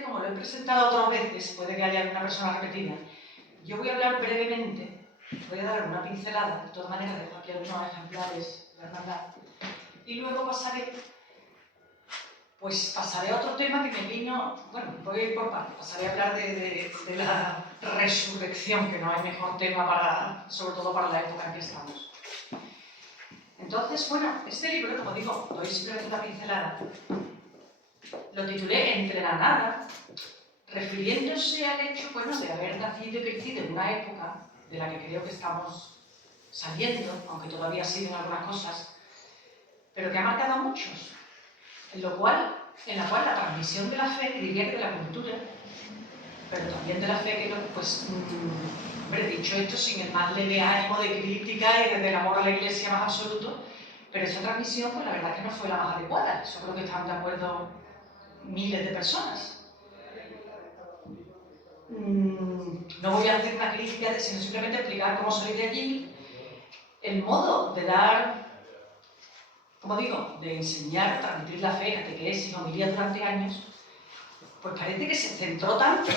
básicamente, como lo he presentado otras veces, puede que haya una persona repetida, yo voy a hablar brevemente, voy a dar una pincelada, de todas maneras dejo aquí algunos ejemplares de hermandad, y luego pasaré a otro tema que me vino, bueno, voy a ir por partes, pasaré a hablar de la resurrección, que no hay mejor tema sobre todo para la época en que estamos. Entonces, bueno, este libro, como digo, doy simplemente una pincelada, lo titulé Entre la nada, refiriéndose al hecho, bueno, de haber nacido y crecido en una época de la que creo que estamos saliendo, aunque todavía siguen algunas cosas, pero que ha marcado a muchos, en la cual la transmisión de la fe, que diría que de la cultura, pero también de la fe, que pues, hombre, dicho esto sin el más leve ánimo de crítica y desde el amor a la Iglesia más absoluto, pero esa transmisión, pues la verdad que no fue la más adecuada, eso creo que están de acuerdo miles de personas. No voy a hacer una crítica, sino simplemente explicar cómo salí de allí, el modo de dar, como digo, de enseñar, transmitir la fe, catequesis, homilía durante años, pues parece que se centró tanto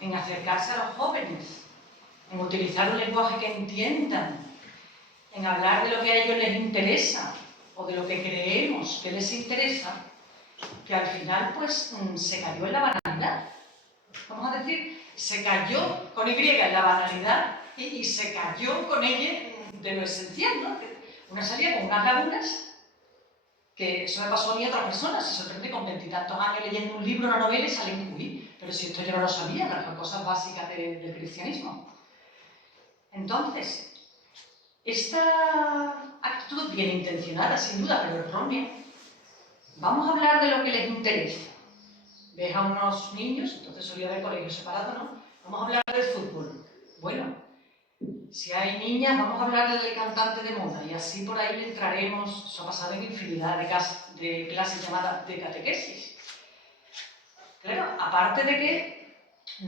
en acercarse a los jóvenes, en utilizar un lenguaje que entiendan, en hablar de lo que a ellos les interesa o de lo que creemos que les interesa, que al final pues se cayó en la banalidad. Vamos a decir, se cayó con Y en la banalidad y se cayó con ella de lo esencial, ¿no? Una salía con unas lagunas, que eso me pasó a mí a otras personas, se sorprende con 20 y tantos años leyendo un libro, una novela y salen, uy, pero si esto yo no lo sabía, las cosas básicas del cristianismo. Entonces, esta actitud bien intencionada, sin duda, pero errónea, vamos a hablar de lo que les interesa. Ves a unos niños, entonces solía haber colegios separados, ¿no? Vamos a hablar del fútbol. Bueno, si hay niñas, vamos a hablar del cantante de moda y así por ahí le entraremos. Eso ha pasado en infinidad de clases llamadas de catequesis. Claro, aparte de que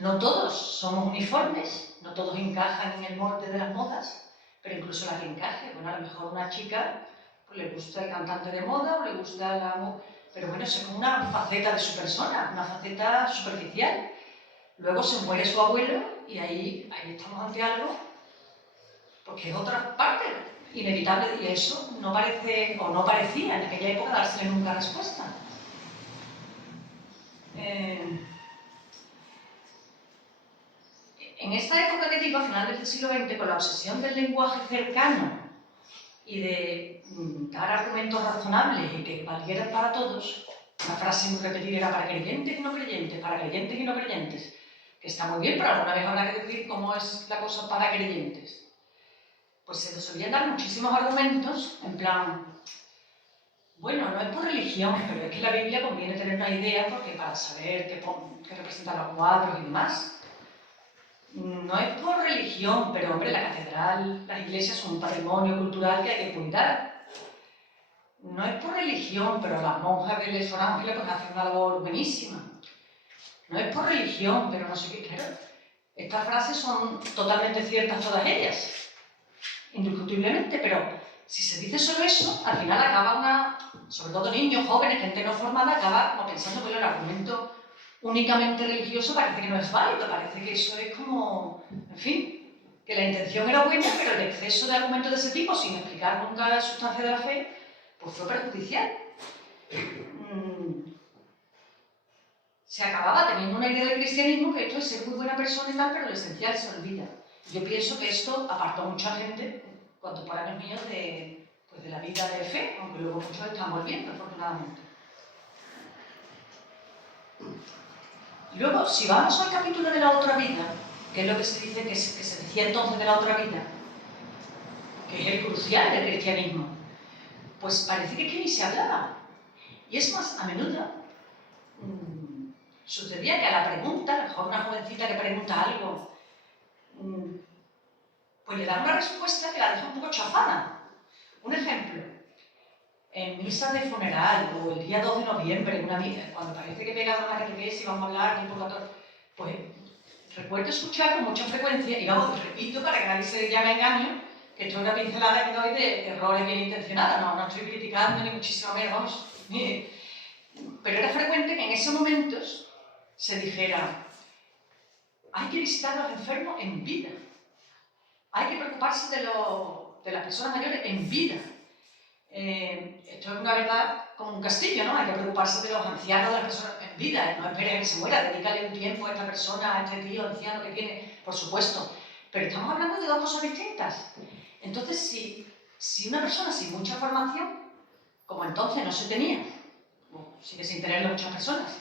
no todos somos uniformes, no todos encajan en el molde de las modas, pero incluso las que encajen. Bueno, a lo mejor una chica pues, le gusta el cantante de moda o le gusta la moda, pero bueno, eso es como una faceta de su persona, una faceta superficial. Luego se muere su abuelo y ahí estamos ante algo porque es otra parte inevitable y eso no parece, o no parecía en aquella época dársele nunca respuesta. En esta época que digo, a finales del siglo XX, con la obsesión del lenguaje cercano y de dar argumentos razonables y que valieran para todos, una frase muy repetida era para creyentes y no creyentes, para creyentes y no creyentes, que está muy bien, pero alguna vez habrá que decir cómo es la cosa para creyentes. Pues se nos solían dar muchísimos argumentos, en plan, bueno, no es por religión, pero es que la Biblia conviene tener una idea porque para saber qué representan los cuadros y demás. No es por religión, pero hombre, la catedral, las iglesias son un patrimonio cultural que hay que cuidar. No es por religión, pero las monjas de Les Ángeles pues hacen una labor buenísima. No es por religión, pero no sé qué, claro. Estas frases son totalmente ciertas todas ellas, indiscutiblemente, pero si se dice solo eso, al final acaba sobre todo niños, jóvenes, gente no formada, acaba como pensando que el argumento únicamente religioso parece que no es válido, parece que eso es como, en fin, que la intención era buena, pero el exceso de argumentos de ese tipo, sin explicar nunca la sustancia de la fe, pues fue perjudicial. Se acababa teniendo una idea del cristianismo que esto es ser muy buena persona y tal, pero lo esencial se olvida. Yo pienso que esto apartó a mucha gente, contemporáneos míos, de la vida de fe, aunque luego muchos están volviendo, afortunadamente. Y luego, si vamos al capítulo de la otra vida, que es lo que se dice que se decía entonces de la otra vida, que es el crucial del cristianismo, pues parece que ni se hablaba. Y es más, a menudo sucedía que a la pregunta, a lo mejor una jovencita que pregunta algo, pues le dan una respuesta que la deja un poco chafada. Un ejemplo, en misa de funeral o el día 2 de noviembre, cuando parece que pega una catequesis y vamos a hablar del purgatorio, pues recuerdo escuchar con mucha frecuencia, y vamos, repito para que nadie se llame a engaño, que esto es una pincelada que doy de errores bien intencionados, no estoy criticando ni muchísimo menos, vamos, pero era frecuente que en esos momentos se dijera: hay que visitar a los enfermos en vida, hay que preocuparse de las personas mayores en vida. Esto es una verdad como un castillo, ¿no? Hay que preocuparse de los ancianos, de las personas en vida, no esperes a que se muera, dedícale un tiempo a esta persona, a este tío anciano que tiene, por supuesto. Pero estamos hablando de dos cosas distintas. Entonces, si una persona sin mucha formación, como entonces no se tenía, sigue sin tenerlo muchas personas,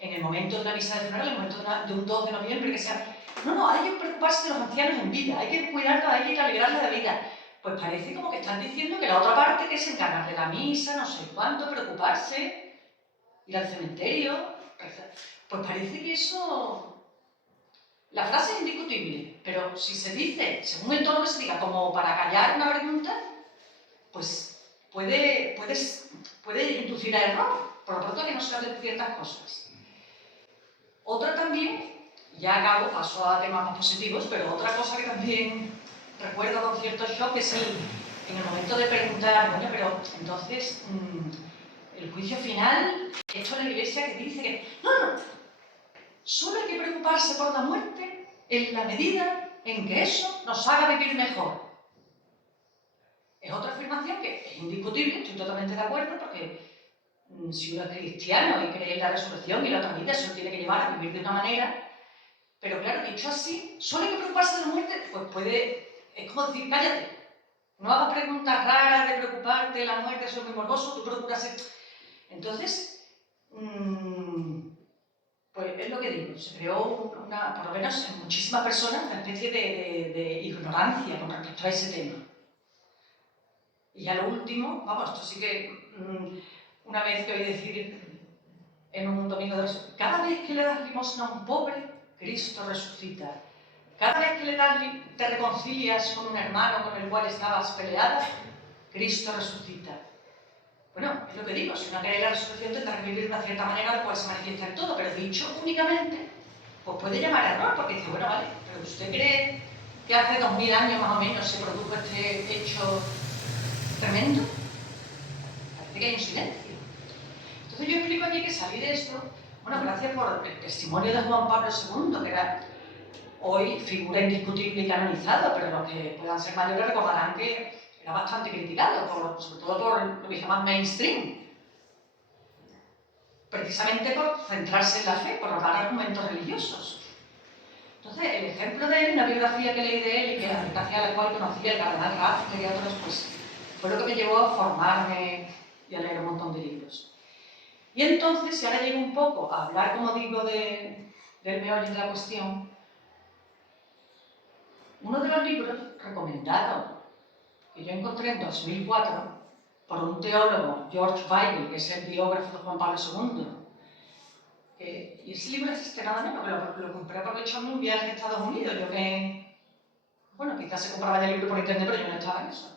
en el momento de la misa de funeral, en el momento de un 2 de noviembre, que sea, no, hay que preocuparse de los ancianos en vida, hay que cuidarlos, hay que alegrarles la vida. Pues parece como que están diciendo que la otra parte, que es encargar de la misa, no sé cuánto, preocuparse, ir al cementerio, pues parece que eso... La frase es indiscutible, pero si se dice, según el tono que se diga, como para callar una pregunta, pues puede inducir a error, por lo pronto que no se hablen de ciertas cosas. Otra también, ya acabo, paso a temas más positivos, pero otra cosa que también recuerdo con cierto shock es en el momento de preguntar, bueno, pero entonces, el juicio final, esto es la Iglesia que dice que no, solo hay que preocuparse por la muerte en la medida en que eso nos haga vivir mejor. Es otra afirmación que es indiscutible, estoy totalmente de acuerdo, porque si uno es cristiano y cree en la resurrección y la otra vida, eso tiene que llevar a vivir de una manera. Pero claro, dicho así, solo hay que preocuparse de la muerte, pues es como decir, cállate, no hagas preguntas raras de preocuparte, la muerte, eso es muy morboso, tú procuras ser... Entonces, pues es lo que digo, se creó por lo menos en muchísimas personas, una especie de ignorancia con respecto a ese tema. Y ya lo último, vamos, esto sí que una vez que oí decir en un domingo de resurrección, cada vez que le das limosna a un pobre, Cristo resucita. Cada vez que te reconcilias con un hermano con el cual estabas peleada, Cristo resucita. Bueno, es lo que digo, si uno cree en la resurrección tendrá que vivir de una cierta manera la cual se manifiesta en todo, pero dicho únicamente, pues puede llamar a error, porque dice, bueno, vale, pero ¿usted cree que hace 2000 años más o menos se produjo este hecho tremendo? Parece que hay un silencio. Entonces yo explico aquí que salí de esto, bueno, gracias por el testimonio de Juan Pablo II, que era hoy figura indiscutible y canonizado, pero los que puedan ser mayores recordarán que era bastante criticado, sobre todo por lo que se llama mainstream, precisamente por centrarse en la fe, por hablar argumentos religiosos. Entonces, el ejemplo de él, una biografía que leí de él y que gracias a la cual conocí al cardenal Ratzinger y a otros, pues fue lo que me llevó a formarme y a leer un montón de libros. Y entonces, si ahora llego un poco a hablar, como digo, del meollo de la cuestión, uno de los libros recomendados que yo encontré en 2004 por un teólogo, George Weigel, que es el biógrafo de Juan Pablo II, y ese libro es nada menos, que lo compré porque he hecho un viaje a Estados Unidos, yo que, bueno, quizás se compraba el libro por internet, pero yo no estaba en eso.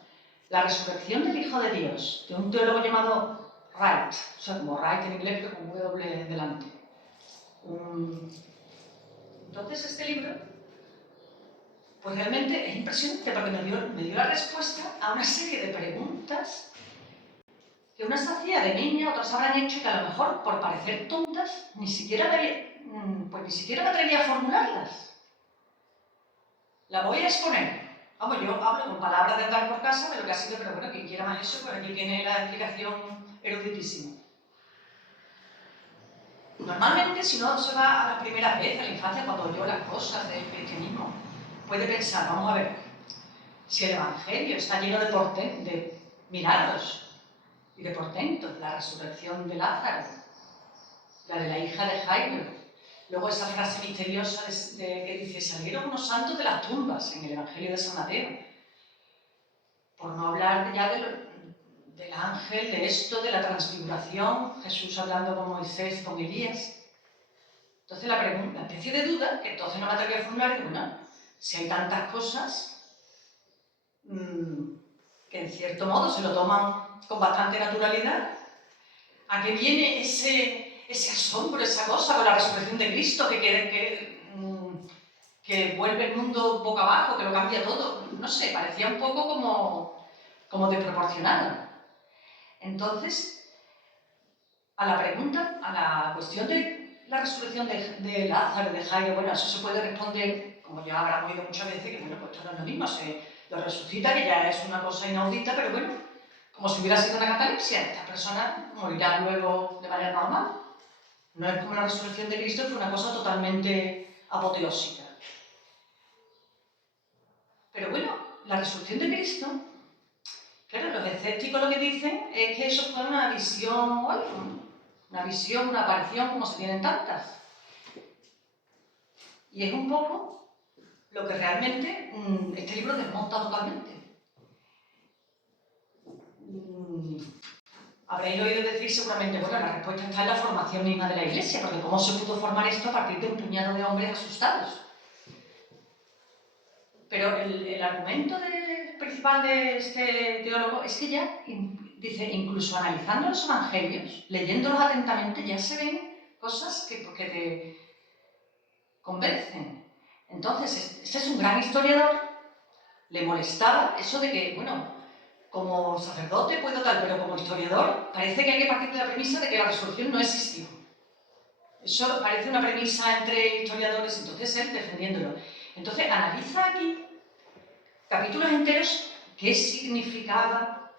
La resurrección del Hijo de Dios, de un teólogo llamado Wright, o sea, como Wright en inglés, pero con W delante. Entonces este libro, pues realmente es impresionante porque me dio la respuesta a una serie de preguntas que unas hacía de niña, otras habrán hecho que a lo mejor, por parecer tontas, ni siquiera me atrevía a formularlas. La voy a exponer. Vamos, yo hablo con palabras de andar por casa de lo que ha sido, pero bueno, quien quiera más eso, pues aquí tiene la explicación eruditísima. Normalmente, si no se va a la primera vez, a la infancia, cuando oyó las cosas del cristianismo, puede pensar, vamos a ver, si el Evangelio está lleno de milagros y de portentos, la resurrección de Lázaro, la de la hija de Jairo, luego esa frase misteriosa que dice, salieron unos santos de las tumbas en el Evangelio de San Mateo, por no hablar ya del ángel, de esto, de la transfiguración, Jesús hablando con Moisés y con Elías. Entonces la pregunta, una especie de duda, que entonces no me atreví a formular, que bueno, si hay tantas cosas que en cierto modo se lo toman con bastante naturalidad, ¿a qué viene ese asombro, esa cosa con la resurrección de Cristo que vuelve el mundo boca abajo, que lo cambia todo? No sé, parecía un poco como desproporcionado. Entonces, a la cuestión de la resurrección de Lázaro, de Jairo, bueno, eso se puede responder, como ya habrán oído muchas veces, que bueno, pues esto no es lo mismo, se lo resucita, que ya es una cosa inaudita, pero bueno, como si hubiera sido una catalepsia, estas personas morirán luego de manera normal. No es como la resurrección de Cristo, fue una cosa totalmente apoteósica. Pero bueno, la resurrección de Cristo, claro, los escépticos lo que dicen es que eso fue una visión o algo, ¿no? Una visión, una aparición, como se tienen tantas. Y es un poco lo que realmente este libro desmonta totalmente. Habréis oído decir seguramente, bueno, la respuesta está en la formación misma de la Iglesia, porque ¿cómo se pudo formar esto a partir de un puñado de hombres asustados? Pero el argumento principal de este teólogo es que ya, dice, incluso analizando los evangelios, leyéndolos atentamente, ya se ven cosas que te convencen. Entonces, este es un gran historiador, le molestaba eso de que, bueno, como sacerdote puedo tal, pero como historiador parece que hay que partir de la premisa de que la resurrección no existió. Eso parece una premisa entre historiadores, entonces él defendiéndolo. Entonces analiza aquí capítulos enteros qué significaba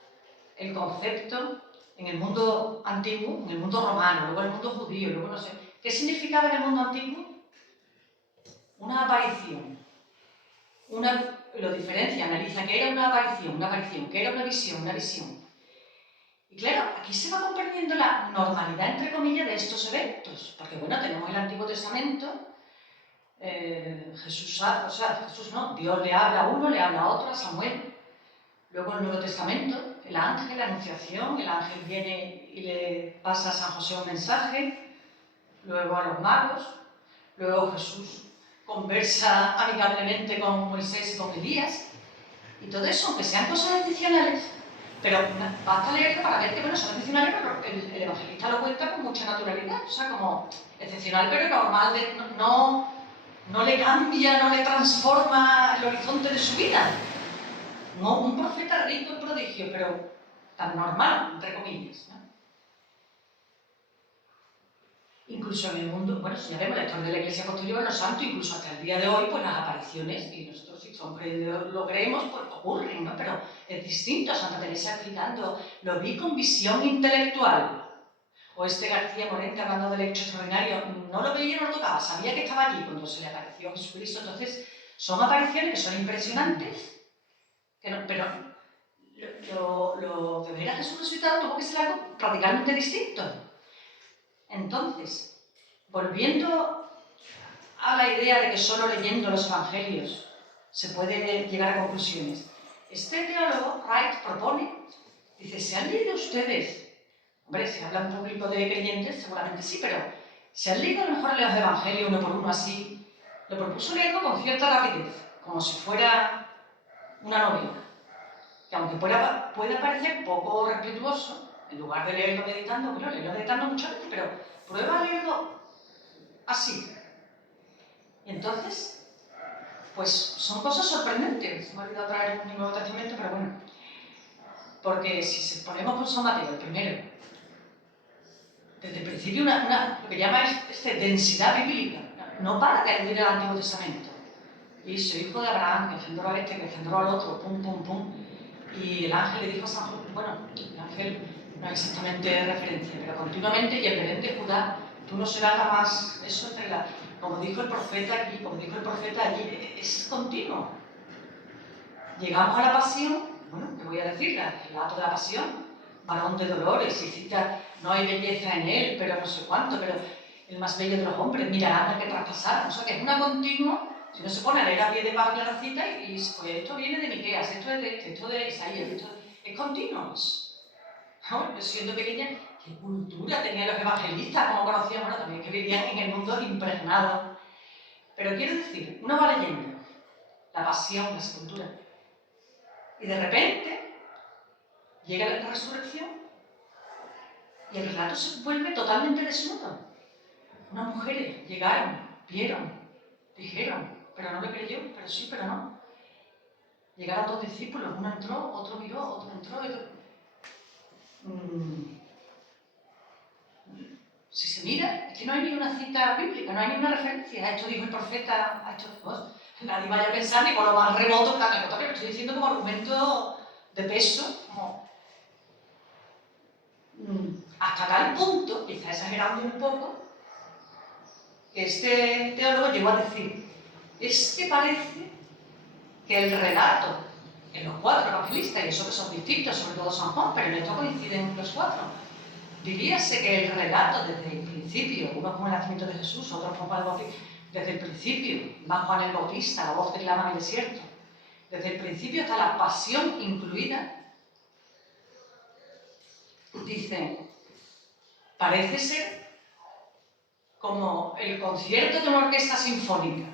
el concepto en el mundo antiguo, en el mundo romano, luego en el mundo judío, luego no sé. ¿Qué significaba en el mundo antiguo? Una aparición. Lo diferencia, analiza qué era una aparición, qué era una visión. Y claro, aquí se va comprendiendo la normalidad, entre comillas, de estos eventos. Porque bueno, tenemos el Antiguo Testamento, Jesús no, Dios le habla a uno, le habla a otro, a Samuel. Luego el Nuevo Testamento, el ángel, la anunciación, el ángel viene y le pasa a San José un mensaje, luego a los magos, luego Jesús conversa amigablemente con Moisés y con Elías, y todo eso, aunque sean cosas excepcionales, pero basta leerlo para ver que bueno, son excepcionales, pero el evangelista lo cuenta con mucha naturalidad, o sea, como excepcional pero normal, no le cambia, no le transforma el horizonte de su vida. No un profeta rico en prodigio, pero tan normal, entre comillas, ¿no? Incluso en el mundo, bueno, si ya vemos la historia de la Iglesia posterior, los santos, incluso hasta el día de hoy, pues las apariciones, y nosotros si lo creemos, pues ocurren, ¿no? Pero es distinto, Santa Teresa explicando, lo vi con visión intelectual. O este García Morente hablando del hecho extraordinario, no lo veía, no lo tocaba, sabía que estaba allí cuando se le apareció Jesucristo. Entonces, son apariciones que son impresionantes, pero lo de ver a Jesús resucitado tuvo que ser algo radicalmente distinto. Entonces, volviendo a la idea de que solo leyendo los evangelios se puede llegar a conclusiones, este teólogo, Wright, propone, dice, ¿se han leído ustedes? Hombre, si habla un público de creyentes, seguramente sí, pero ¿se han leído a lo mejor los evangelios uno por uno así? Lo propuso leerlo con cierta rapidez, como si fuera una novela, que aunque pueda parecer poco respetuoso, en lugar de leerlo meditando, bueno, leerlo meditando muchas veces, pero prueba a leerlo así. Y entonces, pues son cosas sorprendentes. Se me ha olvidado traer un Nuevo Testamento, pero bueno. Porque si ponemos con San Mateo, el primero, desde el principio lo que llama es densidad bíblica. No para de aludir al Antiguo Testamento. Y soy hijo de Abraham, que engendró al este, que engendró al otro, pum, pum, pum. Y el ángel le dijo a San José, bueno, el ángel no es exactamente referencia, pero continuamente, y el Belén de Judá, tú no serás la más, eso entre como dijo el profeta aquí, como dijo el profeta allí, es continuo. Llegamos a la pasión, bueno, ¿qué voy a decir? El relato de la pasión, varón de dolores, y cita, no hay belleza en él, pero no sé cuánto, pero el más bello de los hombres, mirarán al que traspasaron, o sea que es una continua. Si uno se pone a leer a pie de página la cita y pues esto viene de Miqueas, esto es de esto de Isaías, esto es continuo. ¿No? Yo siendo pequeña, qué cultura tenían los evangelistas, como conocían, bueno, también que vivían en el mundo impregnado. Pero quiero decir, uno va leyendo la pasión, la sepultura, y de repente llega la resurrección y el relato se vuelve totalmente desnudo. Unas mujeres llegaron, vieron, dijeron, pero no le creyó, pero sí, pero no. Llegaron dos discípulos, uno entró, otro miró, otro entró, y otro... si se mira, es que no hay ni una cita bíblica, no hay ni una referencia. A esto dijo el profeta, a esto... Pues, nadie vaya a pensar ni por lo más remoto, tan remoto que lo estoy diciendo como argumento de peso, como... hasta tal punto, quizá exagerando un poco, que este teólogo llegó a decir, es que parece que el relato en los 4 evangelistas, y eso que son distintos, sobre todo San Juan, pero en esto coinciden los 4, diríase que el relato desde el principio, unos como el nacimiento de Jesús, otros como el Bautista, desde el principio, va Juan el Bautista, la voz que clama en el desierto, desde el principio hasta la pasión incluida, dice, parece ser como el concierto de una orquesta sinfónica,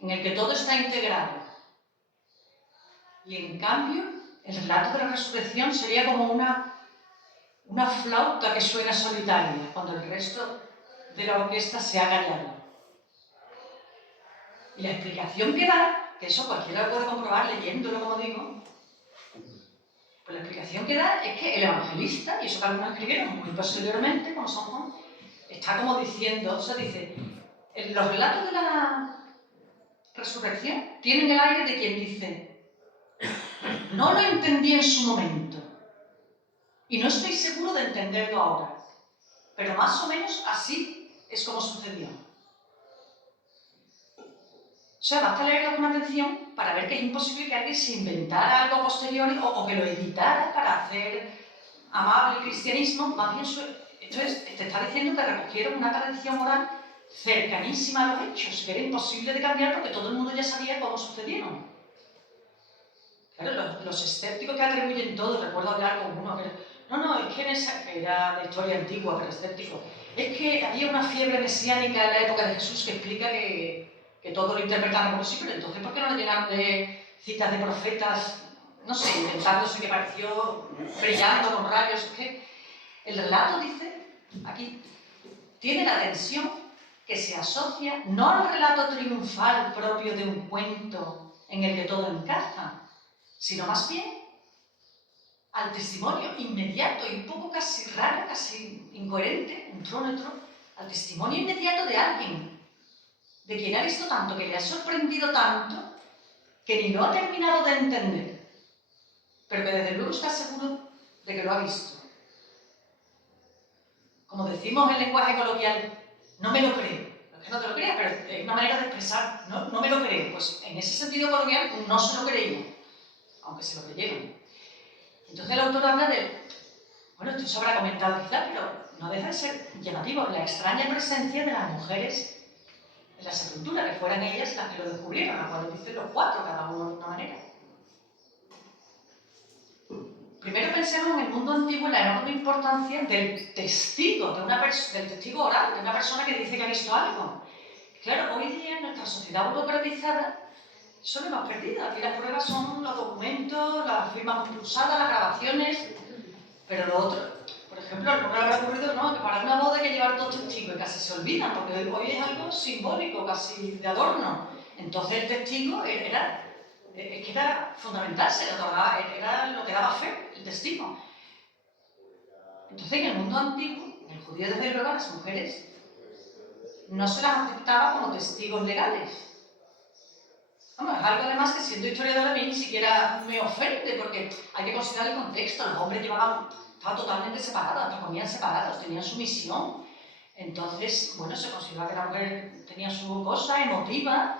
en el que todo está integrado. Y en cambio, el relato de la resurrección sería como una flauta que suena solitaria, cuando el resto de la orquesta se ha callado. Y la explicación que da, que eso cualquiera lo puede comprobar leyéndolo, como digo, pues la explicación que da es que el evangelista, y eso que algunos escribieron muy posteriormente, como San Juan, está como diciendo, o sea, dice, los relatos de la resurrección tienen el aire de quien dice, no lo entendí en su momento, y no estoy seguro de entenderlo ahora, pero más o menos así es como sucedió. O sea, basta leerlo con atención para ver que es imposible que alguien se inventara algo posterior o que lo editara para hacer amable el cristianismo. Más bien, esto es, te está diciendo que recogieron una tradición oral cercanísima a los hechos, que era imposible de cambiar porque todo el mundo ya sabía cómo sucedieron. Claro, los escépticos que atribuyen todo, recuerdo hablar con uno que no, es que en esa, que era de historia antigua, pero escéptico, es que había una fiebre mesiánica en la época de Jesús que explica que todo lo interpretaron como sí, pero entonces ¿por qué no lo llenaron de citas de profetas, no sé, inventándose que pareció brillando con rayos? Es que el relato dice, aquí, tiene la tensión que se asocia no al relato triunfal propio de un cuento en el que todo encaja, sino más bien al testimonio inmediato y un poco casi raro, casi incoherente, un trómetro, al testimonio inmediato de alguien de quien ha visto tanto, que le ha sorprendido tanto, que ni lo ha terminado de entender, pero que desde luego está seguro de que lo ha visto. Como decimos en lenguaje coloquial, no me lo creo. No es que no te lo creas, pero es una manera de expresar, no me lo creo. Pues en ese sentido coloquial no se lo creían, aunque se lo creyeron. Entonces el autor habla de, bueno, esto se habrá comentado quizá, pero no deja de ser llamativo, la extraña presencia de las mujeres en la sepultura, que fueran ellas las que lo descubrieron, a cual dicen los 4, cada uno de una manera. Primero pensemos en el mundo antiguo, en la enorme importancia del testigo, del testigo oral, de una persona que dice que ha visto algo. Claro, hoy día en nuestra sociedad burocratizada, eso lo hemos perdido. Aquí las pruebas son los documentos, las firmas compulsadas, las grabaciones, pero lo otro, por ejemplo, no me habrá ocurrido, ¿no?, que para una boda hay que llevar 2 testigos y casi se olvidan, porque hoy es algo simbólico, casi de adorno. Entonces el testigo era fundamental, se le otorgaba, era lo que daba fe, el testigo. Entonces en el mundo antiguo, en el judío desde luego, las mujeres no se las aceptaba como testigos legales. Vamos, es algo además que siendo historiadora a mí ni siquiera me ofende, porque hay que considerar el contexto. Los hombres estaban totalmente separados, hasta comían separados, tenían su misión. Entonces, bueno, se consideraba que la mujer tenía su cosa emotiva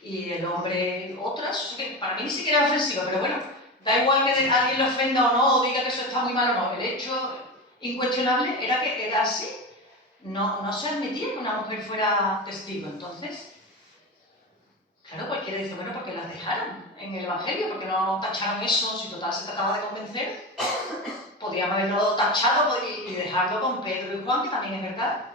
y el hombre otras. O sea que para mí ni siquiera es ofensivo, pero bueno, da igual que alguien lo ofenda o no, o diga que eso está muy mal o no. El hecho incuestionable era que era así. No se admitía que una mujer fuera testigo. Entonces, claro, cualquiera dice, bueno, ¿por qué las dejaron en el Evangelio? ¿Por qué no tacharon eso? Si total se trataba de convencer, podían haberlo tachado y dejarlo con Pedro y Juan, que también es verdad.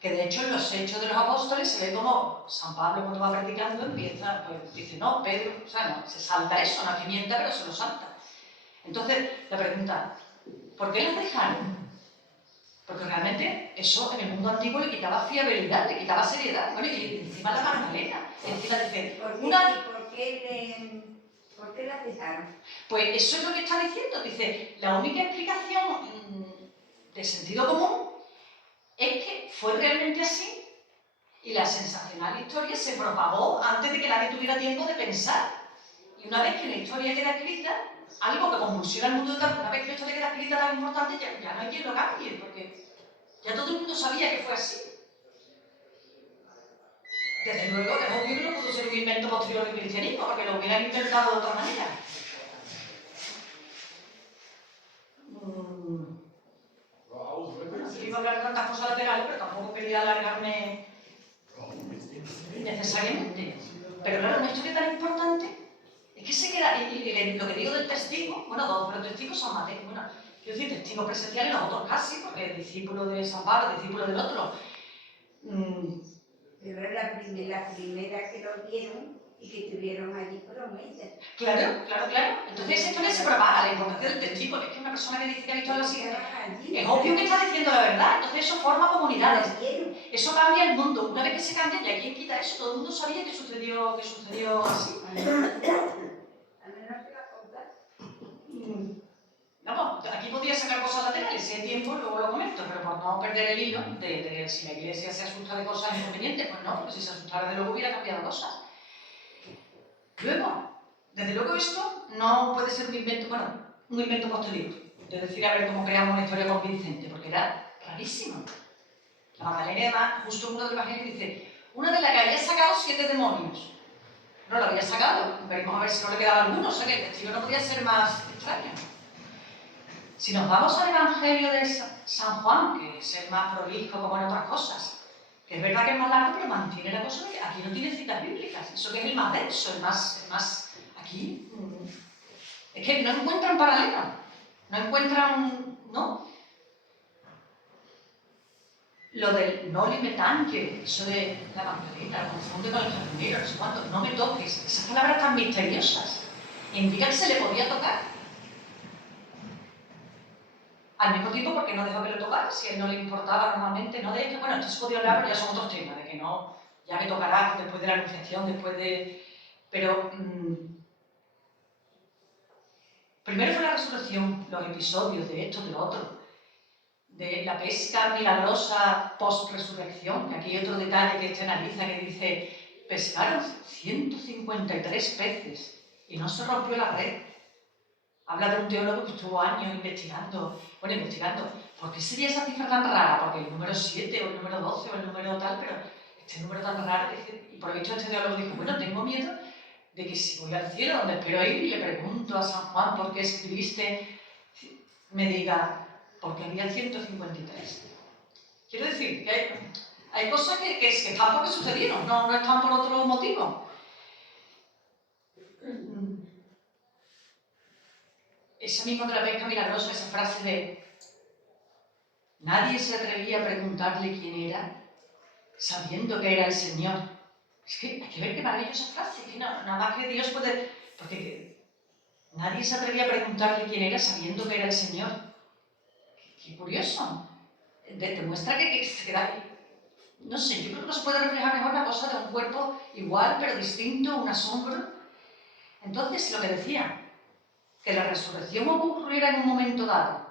Que de hecho en los Hechos de los Apóstoles se ve como San Pablo, cuando va predicando, empieza, pues dice, no, Pedro, o sea, no, se salta eso, no es que mienta, pero se lo salta. Entonces, la pregunta, ¿por qué las dejaron? Porque realmente eso en el mundo antiguo le quitaba fiabilidad, le quitaba seriedad. Bueno, y encima la Magdalena, encima dice, ¿Por qué las dejaron? Pues eso es lo que está diciendo. Dice, la única explicación de sentido común es que fue realmente así y la sensacional historia se propagó antes de que nadie tuviera tiempo de pensar. Y una vez que la historia queda escrita, algo que convulsiona el mundo de tal, una vez que la historia queda escrita tan importante, ya no hay quien lo cambie, porque ya todo el mundo sabía que fue así. Desde luego, es obvio que no pudo ser un invento posterior del cristianismo, porque lo hubieran inventado de otra manera. Bueno, iba a hablar de tantas cosas laterales, pero tampoco quería alargarme innecesariamente. Pero claro, una historia tan importante es que se queda, y lo que digo del testigo, bueno, dos, pero testigos son Mateo, bueno, quiero decir, testigos presenciales, los otros casi, porque discípulo de San Pablo, discípulo del otro. Pero era la primera que lo vieron y que estuvieron allí fueron ellas. Claro. Entonces esa historia se propaga, la importancia del testigo, es que una persona que dice que ha visto algo así, es obvio que está diciendo la verdad, entonces eso forma comunidades. Eso cambia el mundo. Una vez que se cambia, ¿y a quién quita eso? Todo el mundo sabía que sucedió así. Vamos, aquí podría sacar cosas laterales, si hay tiempo, luego lo comento, pero por no perder el hilo de si la Iglesia se asusta de cosas inconvenientes, pues no, porque si se asustara de luego hubiera cambiado cosas. Luego, desde luego esto no puede ser un invento posterior. Es decir, a ver cómo creamos una historia convincente, porque era rarísimo. La Magdalena, además, justo uno de los evangelios dice, una de las que había sacado 7 demonios. No lo había sacado, veremos a ver si no le quedaba alguno, o sea que el testigo no podía ser más extraño. Si nos vamos al Evangelio de San Juan, que es el más prolijo como en otras cosas, que es verdad que es más largo, pero mantiene la cosa de que aquí no tiene citas bíblicas, eso que es el más denso, el más aquí, es que no encuentran paralelo, no encuentran, ¿no? Lo del no limetanque, eso de la Magdalena, lo confunde con el jardinero, no sé cuánto, no me toques, esas palabras tan misteriosas, indican que se le podía tocar. Al mismo tiempo, porque no dejó que lo tocara, si a él no le importaba normalmente, no de esto, bueno, esto se podía hablar, pero ya son otros temas, de que no, ya me tocará después de la anunciación, después de... Pero primero fue la resurrección, los episodios de esto, de lo otro, de la pesca milagrosa post-resurrección, que aquí hay otro detalle que este analiza, que dice, pescaron 153 peces y no se rompió la red. Habla de un teólogo que estuvo años investigando, ¿por qué sería esa cifra tan rara? Porque el número 7 o el número 12 o el número tal, pero este número tan raro, y por lo visto este teólogo dijo, bueno, tengo miedo de que si voy al cielo, donde espero ir, y le pregunto a San Juan por qué escribiste, me diga, porque había 153. Quiero decir que hay cosas que están porque sucedieron, no están por otro motivo. Esa misma de la pesca milagrosa, esa frase de nadie se atrevía a preguntarle quién era, sabiendo que era el Señor. Es que hay que ver qué maravillosa frase, que nada más que Dios puede... Porque nadie se atrevía a preguntarle quién era, sabiendo que era el Señor. Qué curioso. Demuestra que se queda... No sé, yo creo que no se puede reflejar mejor la cosa de un cuerpo igual, pero distinto, un asombro. Entonces, lo que decía, que la resurrección ocurriera en un momento dado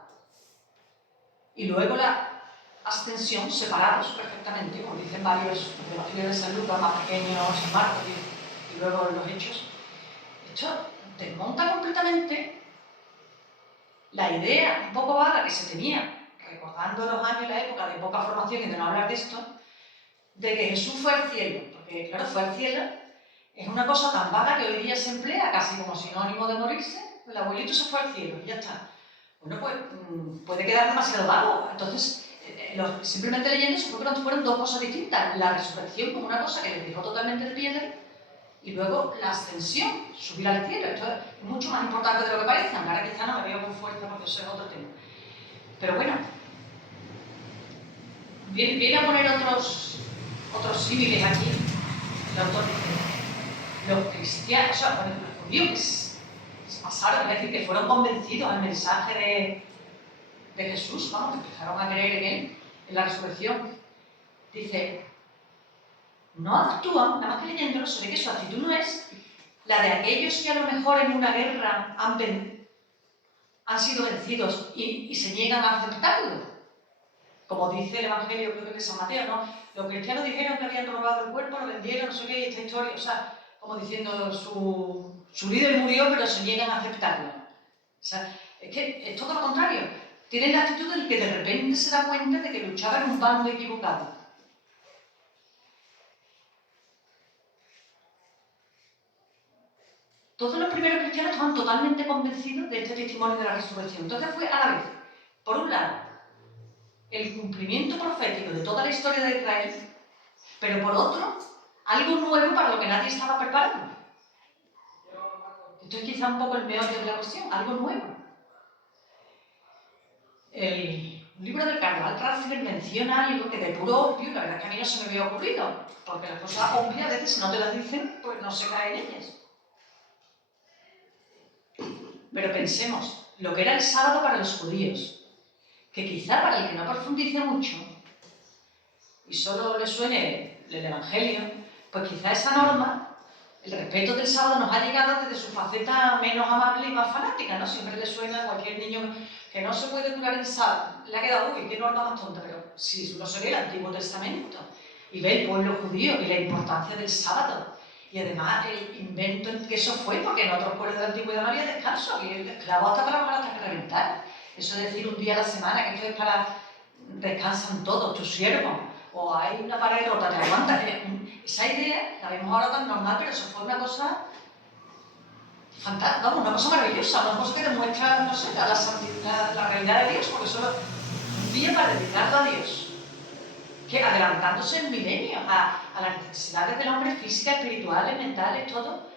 y luego la ascensión separados perfectamente, como dicen varios evangelios de San Lucas, más pequeños en Marcos y luego en los Hechos, esto desmonta completamente la idea un poco vaga que se tenía, recordando los años y la época de poca formación y de no hablar de esto, de que Jesús fue al cielo, porque claro, fue al cielo, es una cosa tan vaga que hoy día se emplea casi como sinónimo de morirse. El abuelito se fue al cielo y ya está. Bueno, pues puede quedar demasiado vago. Entonces, simplemente leyendo eso fueron dos cosas distintas. La resurrección como una cosa que les dejó totalmente de piedra y luego la ascensión, subir al cielo. Esto es mucho más importante de lo que parece. Ahora quizá no me veo con fuerza porque eso es otro tema. Pero bueno, viene a poner otros símiles aquí. El autor dice, los cristianos, o sea, bueno, los judíos que pasaron, es decir, que fueron convencidos al mensaje de Jesús, vamos, que empezaron a creer en él, en la resurrección. Dice, no actúan, nada más que leyéndolo, se ve que su actitud no es la de aquellos que a lo mejor en una guerra han sido vencidos y se niegan a aceptarlo. Como dice el Evangelio, creo que es de San Mateo, ¿no? Los cristianos dijeron que habían robado el cuerpo, lo vendieron, no sé qué, y esta historia, o sea, como diciendo, su líder murió, pero se niegan a aceptarlo. O sea, es que es todo lo contrario. Tienen la actitud del que de repente se da cuenta de que luchaba en un bando equivocado. Todos los primeros cristianos estaban totalmente convencidos de este testimonio de la resurrección. Entonces fue a la vez, por un lado, el cumplimiento profético de toda la historia de Israel, pero por otro, algo nuevo para lo que nadie estaba preparado. Esto es quizá un poco el meollo de la cuestión, algo nuevo. El libro del cardenal Ratzinger menciona algo que de puro obvio, la verdad que a mí no se me había ocurrido, porque las cosas obvias a veces si no te las dicen, pues no se caen en ellas. Pero pensemos, lo que era el sábado para los judíos, que quizá para el que no profundice mucho y solo le suene el Evangelio, pues quizá esa norma, el respeto del sábado nos ha llegado desde su faceta menos amable y más fanática, ¿no? Siempre le suena a cualquier niño que no se puede curar el sábado. Le ha quedado, uy, qué norma más tonta, pero si uno se ve el Antiguo Testamento y ve el pueblo judío y la importancia del sábado, y además el invento que eso fue, porque en otros pueblos de la antigüedad no había descanso, y el esclavo hasta trabajar hasta que reventar. Eso es decir, un día a la semana, que esto es para descansan todos, tus siervos, o hay una pared rota, te aguantas. Esa idea la vemos ahora tan normal, pero eso fue una cosa fantástica, vamos, una cosa maravillosa, una cosa que demuestra, no sé, la realidad de Dios, porque solo un día para dedicarlo a Dios, que adelantándose en milenios a las necesidades del hombre, físicas, espirituales, mentales, todo,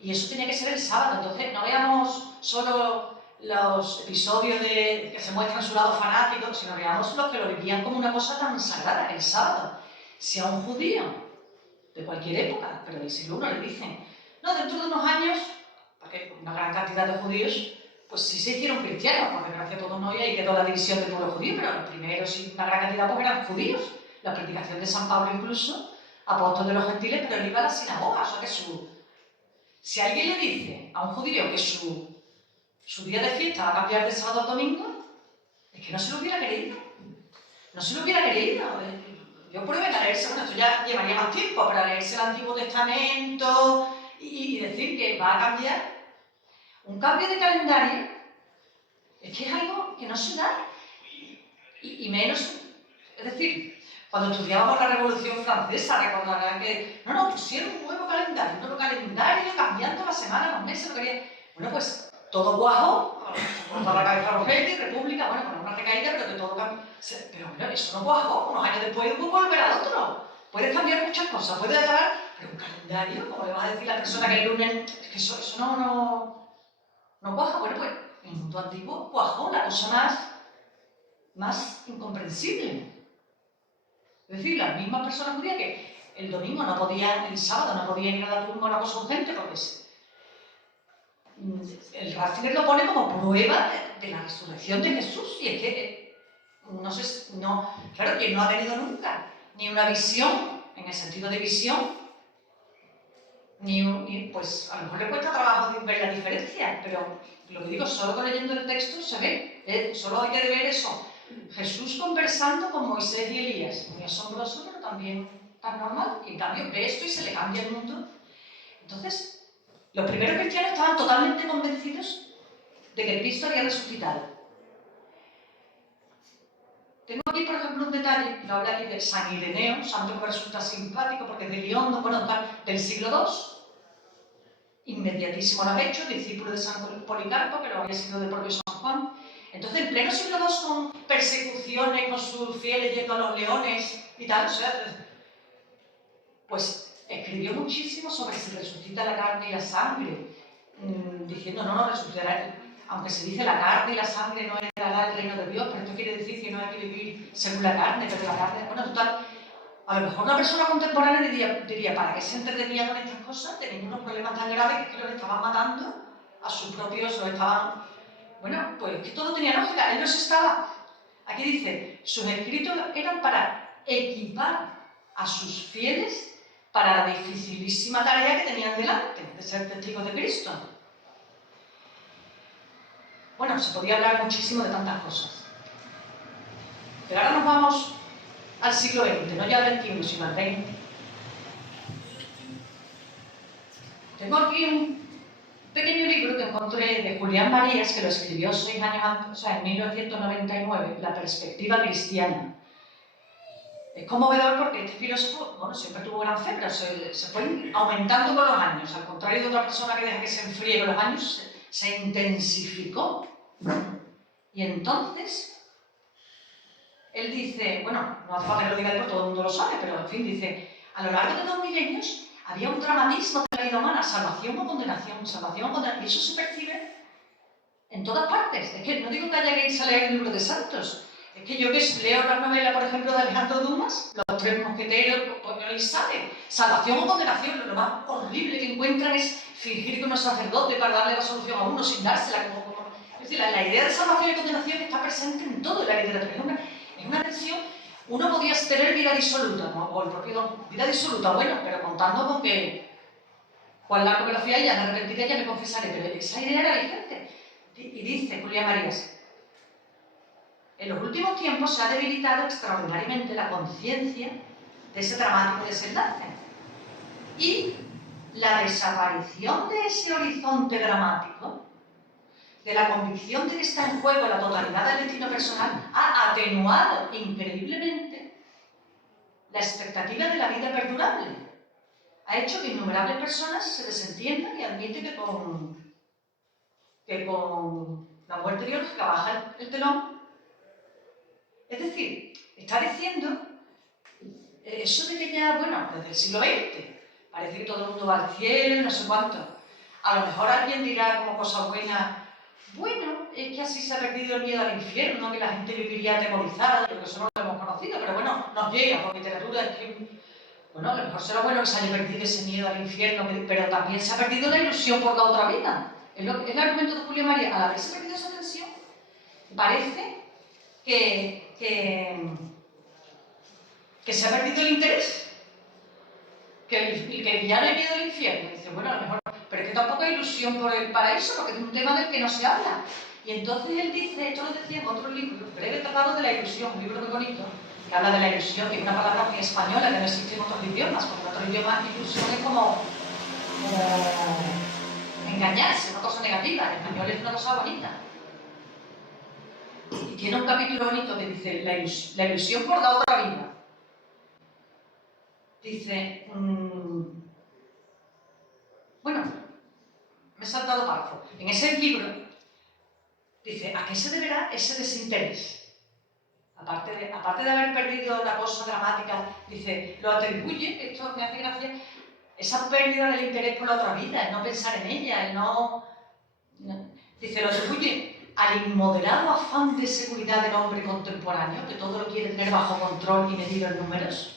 y eso tenía que ser el sábado. Entonces no veamos solo los episodios que se muestran su lado fanático, sino veamos los que lo vivían como una cosa tan sagrada, el sábado. Si a un judío de cualquier época, pero del siglo I, le dicen, no, dentro de unos años, porque una gran cantidad de judíos, pues sí se hicieron cristianos, porque gracias a todos no, y ahí quedó la división del pueblo judío, pero los primeros sí, una gran cantidad porque eran judíos. La predicación de San Pablo incluso, apóstol de los gentiles, pero él iba a la sinagoga, o sea que si alguien le dice a un judío que su día de fiesta va a cambiar de sábado a domingo, es que no se lo hubiera creído. No se lo hubiera creído. Yo prueben a leerse, bueno, esto ya llevaría más tiempo, pero a leerse el Antiguo Testamento y decir que va a cambiar. Un cambio de calendario es que es algo que no se da. Y menos, es decir, cuando estudiábamos la Revolución Francesa, recordarán que no, pusieron un nuevo calendario, cambiando la semana, los meses, lo querían. Bueno, pues todo cuajó, cortó la cabeza a los reyes, república, bueno, con una recaída, pero que todo cambió. Pero bueno, eso no cuajó, unos años después hubo volver al otro. Puedes cambiar muchas cosas, puedes acabar, pero un calendario, como le vas a decir a la persona que el lunes, es que eso no cuaja. Bueno, pues en el mundo antiguo cuajó la cosa más incomprensible. Es decir, las mismas personas judías que el domingo no podían, el sábado no podían ir a la tumba, una cosa urgente, porque el Ratzinger lo pone como prueba de la resurrección de Jesús, y es que claro, que no ha tenido nunca ni una visión, en el sentido de visión, pues a lo mejor le cuesta trabajo ver la diferencia, pero lo que digo, solo con leyendo el texto se ve, solo hay que ver eso. Jesús conversando con Moisés y Elías, muy asombroso, pero también tan normal, y en cambio ve esto y se le cambia el mundo. Entonces, los primeros cristianos estaban totalmente convencidos de que Cristo había resucitado. Tengo aquí, por ejemplo, un detalle, lo habla aquí de San Ireneo, santo que me resulta simpático porque es de Lyon, del siglo II, inmediatísimo lo ha hecho, discípulo de San Policarpo, que lo había sido del propio San Juan. Entonces, en pleno siglo II, con persecuciones, con sus fieles yendo a los leones y tal, o sea, pues escribió muchísimo sobre si resucita la carne y la sangre, diciendo, no resucitará, aunque se dice la carne y la sangre no heredará el reino de Dios, pero esto quiere decir que no hay que vivir según la carne, pero la carne, bueno, total, a lo mejor una persona contemporánea diría, ¿para qué se entretenía con estas cosas? Tenían unos problemas tan graves que los estaban matando a sus propios, los estaban... Bueno, pues que todo tenía lógica, él los estaba... Aquí dice, sus escritos eran para equipar a sus fieles para la dificilísima tarea que tenían delante, de ser testigos de Cristo. Bueno, se podía hablar muchísimo de tantas cosas. Pero ahora nos vamos al siglo XX, no ya al XXI, sino al XX. Tengo aquí un pequeño libro que encontré de Julián Marías, que lo escribió 6 años antes, o sea, en 1999, La perspectiva cristiana. Es conmovedor porque este filósofo, bueno, siempre tuvo gran fe, pero se fue aumentando con los años. Al contrario de otra persona que deja que se enfríe con los años, se intensificó. Y entonces, él dice, bueno, no hace falta que lo diga él, porque todo el mundo lo sabe, pero en fin, dice, a lo largo de 2 milenios había un dramatismo de la vida humana, salvación o condenación, y eso se percibe en todas partes. Es que no digo que haya que irse a leer el libro de Santos, es que yo que leo la novela, por ejemplo, de Alejandro Dumas, Los tres mosqueteros, pues ahí sale, salvación o condenación, lo más horrible que encuentran es fingir que uno es sacerdote para darle la solución a uno sin dársela, es decir, la idea de salvación y condenación está presente en todo en la literatura, es una tensión. Uno podía tener vida disoluta, ¿no? O el propio don, vida disoluta, bueno, pero contando con que Juan Largo me lo fía ya, me arrepentiré, ya me confesaré, pero esa idea era vigente. Y dice Julián Marías, en los últimos tiempos se ha debilitado extraordinariamente la conciencia de ese dramático desenlace. Y la desaparición de ese horizonte dramático, de la convicción de que está en juego la totalidad del destino personal, ha atenuado increíblemente la expectativa de la vida perdurable. Ha hecho que innumerables personas se desentiendan y admiten que con la muerte biológica baja el telón. Es decir, está diciendo eso de que ya, bueno, desde el siglo XX, parece que todo el mundo va al cielo y no sé cuánto. A lo mejor alguien dirá como cosa buena, bueno, es que así se ha perdido el miedo al infierno, que la gente viviría atemorizada, porque eso no lo hemos conocido, pero bueno, nos llega por literatura, es que, bueno, a lo mejor será bueno que se haya perdido ese miedo al infierno, pero también se ha perdido la ilusión por la otra vida. Es el argumento de Julio María, al haberse perdido esa tensión, parece que se ha perdido el interés, que ya no hay miedo al infierno. Dice, bueno, a lo mejor, pero es que tampoco hay ilusión por el paraíso, porque es un tema del que no se habla. Y entonces él dice, esto lo decía en otro libro, Breve Tratado de la Ilusión, un libro muy bonito, que habla de la ilusión, que es una palabra muy española, que no existe en otros idiomas, porque en otros idiomas ilusión es como engañarse, una cosa negativa, en español es una cosa bonita. Y tiene un capítulo bonito que dice, la ilusión por la otra vida. Dice, bueno, me he saltado párrafo. En ese libro dice, ¿a qué se deberá ese desinterés? Aparte de haber perdido la cosa dramática, dice, lo atribuye, esto me hace gracia, esa pérdida del interés por la otra vida, el no pensar en ella, el no. Dice, lo atribuye al inmoderado afán de seguridad del hombre contemporáneo, que todo lo quiere tener bajo control y medido en números.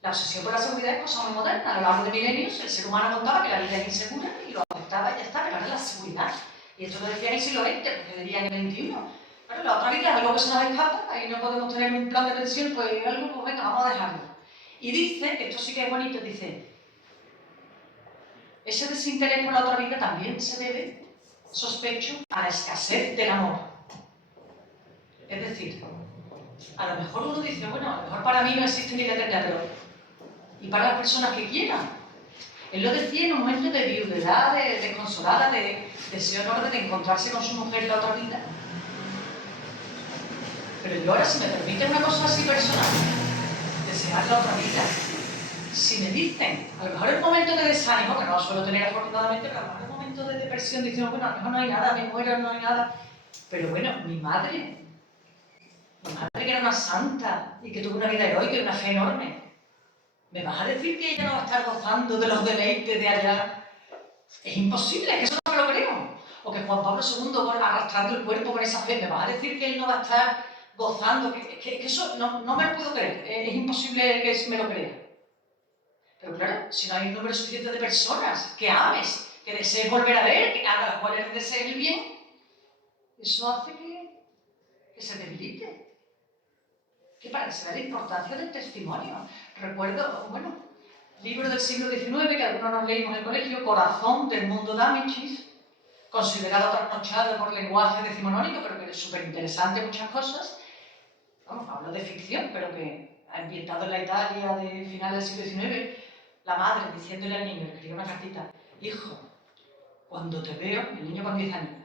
La obsesión por la seguridad es cosa muy moderna. A lo largo de milenios el ser humano contaba que la vida es insegura y lo aceptaba y ya está, pero ahora es la seguridad. Y esto lo decía en el siglo XX, porque diría en el XXI. Pero la otra vida es algo que se nos escapa, ahí no podemos tener un plan de pensión, pues algo, pues venga, vamos a dejarlo. Y dice, que esto sí que es bonito, dice, ese desinterés por la otra vida también se debe, sospecho, a la escasez del amor. Es decir, a lo mejor uno dice, bueno, a lo mejor para mí no existe ni la eternidad, pero y para las personas que quieran. Él lo decía en un momento de viudedad, de desconsolada, de deseo enorme de encontrarse con su mujer en la otra vida. Pero yo ahora, si me permite una cosa así personal, desear la otra vida, si me dicen, a lo mejor en momentos de desánimo, que no lo suelo tener afortunadamente, pero a lo mejor en momentos de depresión, diciendo, bueno, a lo mejor no hay nada, me muero, no hay nada. Pero bueno, mi madre que era una santa y que tuvo una vida heroica y una fe enorme, ¿me vas a decir que ella no va a estar gozando de los deleites de allá? Es imposible, es que eso no me lo creo. O que Juan Pablo II arrastrando el cuerpo con esa fe, ¿me vas a decir que él no va a estar gozando? Que eso no me lo puedo creer, es imposible que me lo crea. Pero claro, si no hay un número suficiente de personas que ames, que desees volver a ver, a las cuales desees el bien, eso hace que se debilite. Que para que se vea la importancia del testimonio. Recuerdo, bueno, libro del siglo XIX que algunos nos leímos en el colegio, Corazón del Mundo D'Amicis, considerado trasnochado por lenguaje decimonónico, pero que es súper interesante muchas cosas. vamos, hablo de ficción, pero que ha ambientado en la Italia de finales del siglo XIX, la madre diciéndole al niño, le escribió una cartita, hijo, cuando te veo, el niño con 10 años,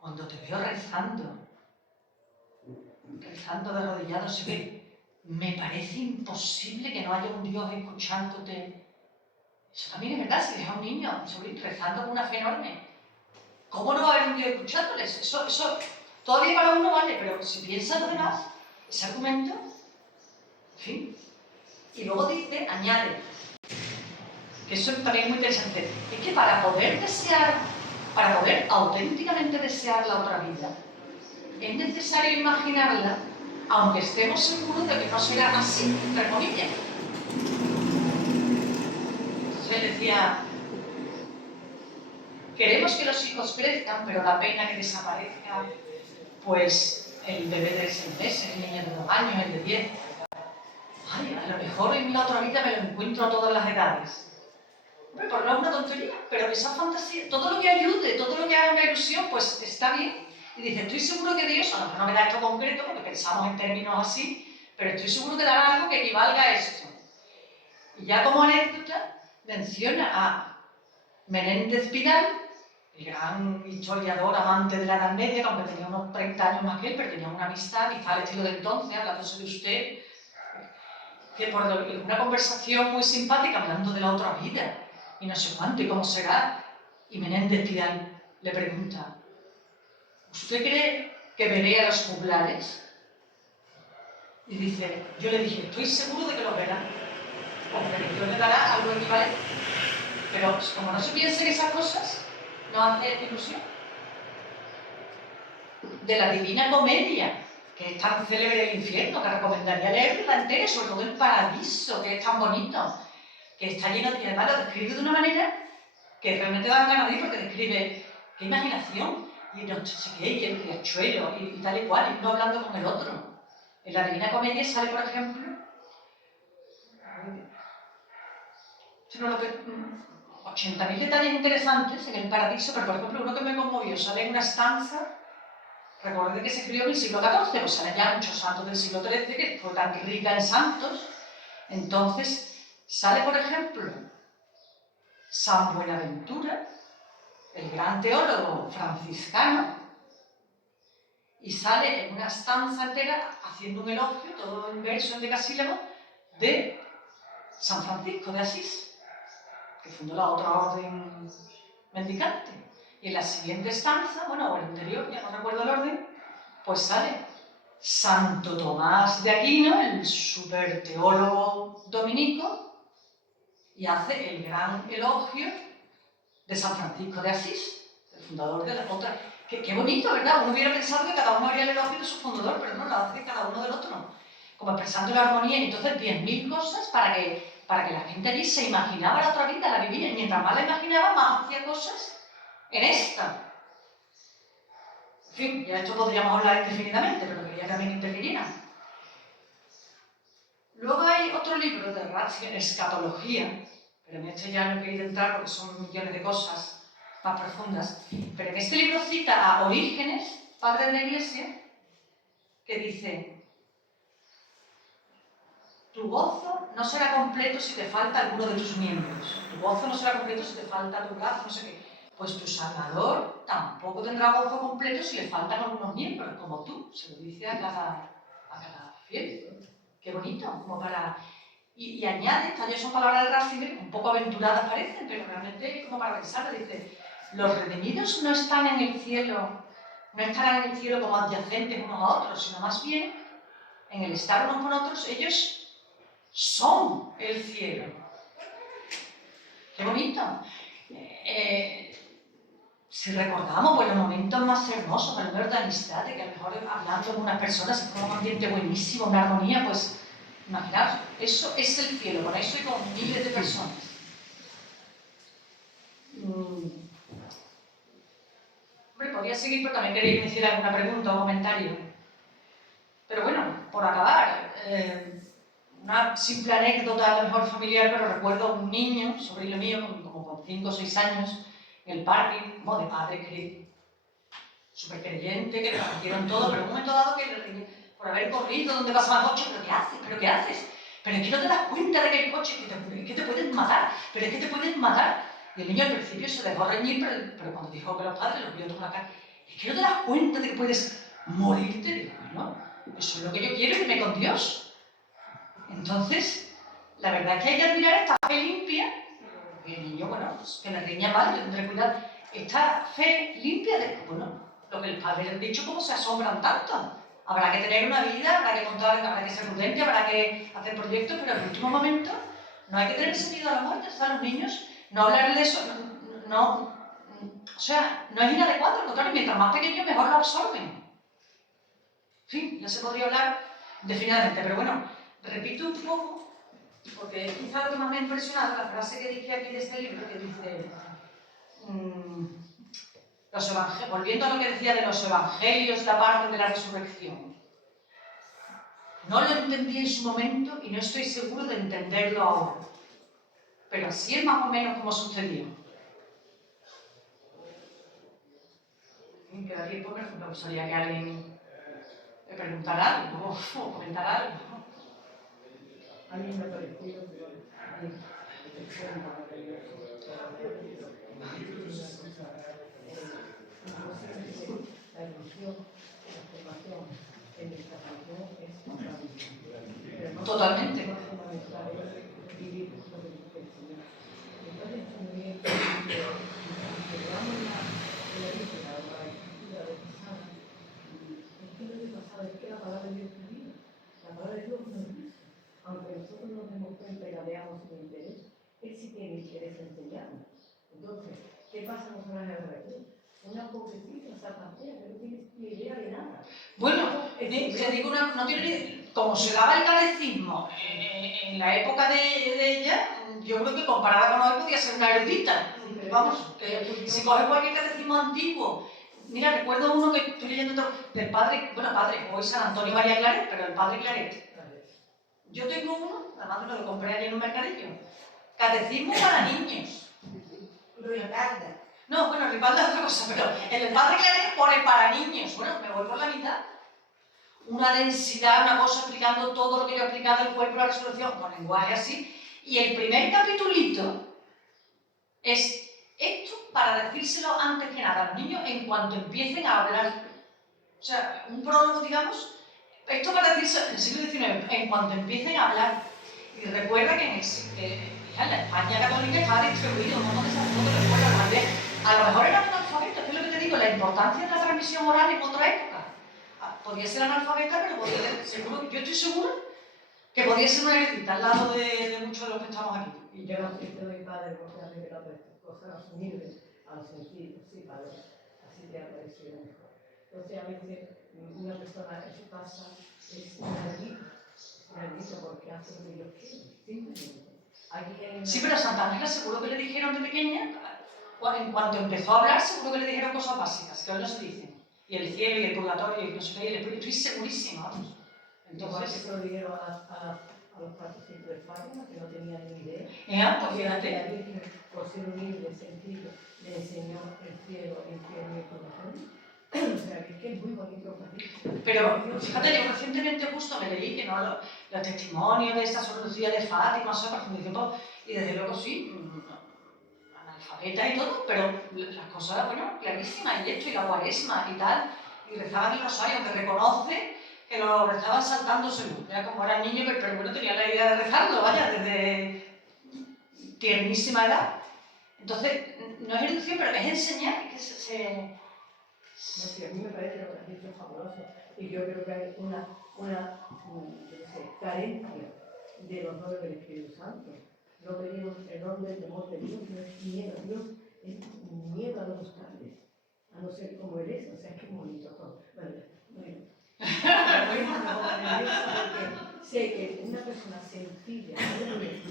cuando te veo rezando de arrodillado, se ve, me parece imposible que no haya un Dios escuchándote. Eso también es verdad, si deja a un niño rezando con una fe enorme. ¿Cómo no va a haber un Dios escuchándoles? Eso todavía para uno vale, pero si piensas lo demás, ese argumento, en fin. Y luego dice, añade, que eso también es muy interesante, es que para poder auténticamente desear la otra vida, es necesario imaginarla, aunque estemos seguros de que no será así, entre comillas. Entonces decía, queremos que los hijos crezcan, pero da pena que desaparezca, pues el bebé de 6 meses, el niño de 2 años, el de 10. Ay, a lo mejor en la otra vida me lo encuentro a todas las edades. Hombre, por no es una tontería, pero esa fantasía, todo lo que ayude, todo lo que haga una ilusión, pues está bien. Y dice, estoy seguro que Dios, a lo mejor no me da esto concreto, porque pensamos en términos así, pero estoy seguro que dará algo que equivalga a esto. Y ya como anécdota, menciona a Menéndez Pidal, el gran historiador, amante de la Edad Media, aunque tenía unos 30 años más que él, pero tenía una amistad al estilo de entonces, hablándose de usted, que por una conversación muy simpática, hablando de la otra vida, y no sé cuánto, y cómo será, y Menéndez Pidal le pregunta, ¿usted cree que veré a los juglares? Y dice, yo le dije, estoy seguro de que los verá, porque Dios le dará algo equivalente. Pero como no se piensa en esas cosas, no hace ilusión. De la Divina Comedia, que es tan célebre del infierno, que recomendaría leerla entera, sobre todo el Paradiso, que es tan bonito, que está lleno de, además lo describe de una manera que realmente dan ganas de ir, porque describe qué imaginación, y no sé qué, y el riachuelo, y tal y cual, y uno hablando con el otro. En la Divina Comedia sale, por ejemplo, 80.000 detalles interesantes en el Paradiso, pero por ejemplo uno que me conmovió, sale en una estanza, recordé que se escribió en el siglo XIV, pues salen ya muchos santos del siglo XIII, que fue tan rica en santos. Entonces sale, por ejemplo, San Buenaventura, el gran teólogo franciscano, y sale en una estanza entera haciendo un elogio, todo en verso, en decasílabo, de San Francisco de Asís, que fundó la otra orden mendicante. Y en la siguiente estanza, bueno, o el anterior, ya no recuerdo el orden, pues sale Santo Tomás de Aquino, el superteólogo dominico, y hace el gran elogio de San Francisco de Asís, el fundador de la otra. Qué bonito, ¿verdad? Uno hubiera pensado que cada uno haría el elogio de su fundador, pero no, lo hace cada uno del otro, como expresando la armonía. Y entonces 10.000 cosas para que la gente allí se imaginaba la otra vida, la vivía, y mientras más la imaginaba, más hacía cosas en esta. En fin, ya esto podríamos hablar indefinidamente, pero quería también interviniera. Luego hay otro libro de Ratzinger, Escatología, pero en este ya no he querido entrar porque son millones de cosas más profundas. Pero en este libro cita a Orígenes, padre de la Iglesia, que dice: tu gozo no será completo si te falta alguno de tus miembros. Tu gozo no será completo si te falta tu brazo, no sé qué. Pues tu Salvador tampoco tendrá gozo completo si le faltan algunos miembros, como tú. Se lo dice a cada fiel. Qué bonito, como para... Y añade, estas ya son palabras de Ratzinger, un poco aventuradas parecen, pero realmente como para pensar, dice: los redimidos no están en el cielo, no estarán en el cielo como adyacentes unos a otros, sino más bien en el estar unos con otros, ellos son el cielo. ¡Qué bonito! Si recordamos pues, los momentos más hermosos, los momentos de amistad, de que a lo mejor hablando con unas personas se forma un ambiente buenísimo, una armonía, pues imaginaos, eso es el cielo, con eso y con miles de personas. Hombre, podría seguir, pero también quería que me hiciera alguna pregunta o comentario. Pero bueno, por acabar, una simple anécdota, a lo mejor familiar, pero recuerdo a un niño, sobrino mío, como con 5 o 6 años, en el parque, como de padre súper creyente, que le repartieron todo, pero en un momento dado que por haber corrido donde pasaba el coche, ¿pero qué haces? ¿Pero qué haces? Pero es que no te das cuenta de que el coche, es que te pueden matar, pero es que te pueden matar. Y el niño al principio se dejó reñir, pero cuando dijo que los padres los vio tomar la cara, es que no te das cuenta de que puedes morirte. Digo, bueno, eso es lo que yo quiero, irme con Dios. Entonces, la verdad es que hay que admirar esta fe limpia. Y el niño, bueno, pues que le riña mal, yo tendré cuidado. Esta fe limpia de, bueno, lo que el padre le ha dicho, ¿cómo se asombran tanto? Habrá que tener una vida, habrá que contar, habrá que ser prudente, habrá que hacer proyectos, pero en el último momento no hay que tener ese miedo a la muerte. O sea, los niños, no hablar de eso, o sea, no es inadecuado, al contrario, mientras más pequeños mejor lo absorben. En fin, ya se podría hablar definidamente, pero bueno, repito un poco, porque quizá lo que más me ha impresionado, la frase que dije aquí de este libro, que dice, volviendo a lo que decía de los evangelios, la parte de la resurrección. No lo entendí en su momento y no estoy seguro de entenderlo ahora. Pero así es más o menos como sucedió. Queda tiempo, pero me gustaría que alguien me preguntara algo o comentara algo. A mí me ha parecido que la evolución, la formación en esta canción es fundamental. Totalmente. Lo más fundamental es vivir lo que dice el Señor. Entonces, también, consideramos la Biblia o la escritura de pasada, es que lo que pasaba es que la palabra de Dios es viva. La palabra de Dios nos dice, aunque nosotros nos demos cuenta y la veamos sin interés, Él sí tiene interés en enseñarnos. Entonces, ¿qué pasa con las herramientas? Una pobrecita zapatera que no tiene ni idea de nada. Bueno, te digo no tiene ni... Como se daba el catecismo en la época de ella, yo creo que comparada con hoy podía ser una erudita. Vamos, si coges cualquier catecismo antiguo, mira, recuerdo uno que estoy leyendo del padre, hoy San Antonio María Claret, pero el padre Claret. Yo tengo uno, además me lo compré ayer en un mercadillo, catecismo para niños. Ripalda. No, bueno, Ripalda es otra cosa, pero el padre Claret pone para niños. Bueno, me voy por la mitad. Una densidad, una cosa explicando todo lo que yo he explicado, el cuerpo, la resurrección, con lenguaje así. Y el primer capitulito es esto para decírselo antes que nada a los niños en cuanto empiecen a hablar. O sea, un prólogo, digamos, esto para decírselo en el siglo XIX, en cuanto empiecen a hablar. Y recuerda que en la España católica estaba distribuido un montón de sacerdotes de escuela también. A lo mejor eran analfabetas, que es lo que te digo, la importancia de la transmisión oral en otra época. Podía ser analfabeta, pero seguro, yo estoy segura que podía ser una erudita al lado de muchos de los que estamos aquí. Y yo no sé si mi padre porque ha revelado estas cosas asumibles a los sentidos, sí, padre, así te ha parecido mejor. Entonces, a veces una persona en su casa es una erudita porque hace lo que Dios quiere, simplemente. Sí, pero a Santa Ángela seguro que le dijeron de pequeña, en cuanto empezó a hablar, seguro que le dijeron cosas básicas, que hoy no se dicen. Y el cielo y el purgatorio y no sé qué, y el espíritu, estoy segurísima, vamos. Entonces, eso lo dijeron a los participantes de Fátima, que no tenían ni idea. Pues fíjate. La Virgen, por ser humilde, sencillo, le enseñó el cielo, el infierno y el purgatorio. O sea, que es muy bonito. Pero fíjate, yo recientemente justo me leí que no los testimonios de esta Sor Lucía de Fátima, o sea, profundizó, y desde luego sí, analfabeta y todo, pero las cosas, bueno, clarísimas, y esto, y la cuaresma y tal, y rezaban el rosario, aunque reconoce que lo rezaban saltándoselo, ya como era niño, pero bueno, tenía la idea de rezarlo, vaya, desde tiernísima edad. Entonces, no es erudición, pero es enseñar que se... No sé, a mí me parece que lo que has dicho es fabuloso, y yo creo que hay una carencia de los dones del Espíritu Santo. No pedimos el don del temor de Dios, no es miedo a Dios, es miedo a no buscarle, a no ser como Él es, o sea, es que es bonito todo. Bueno. Sé que una persona sencilla,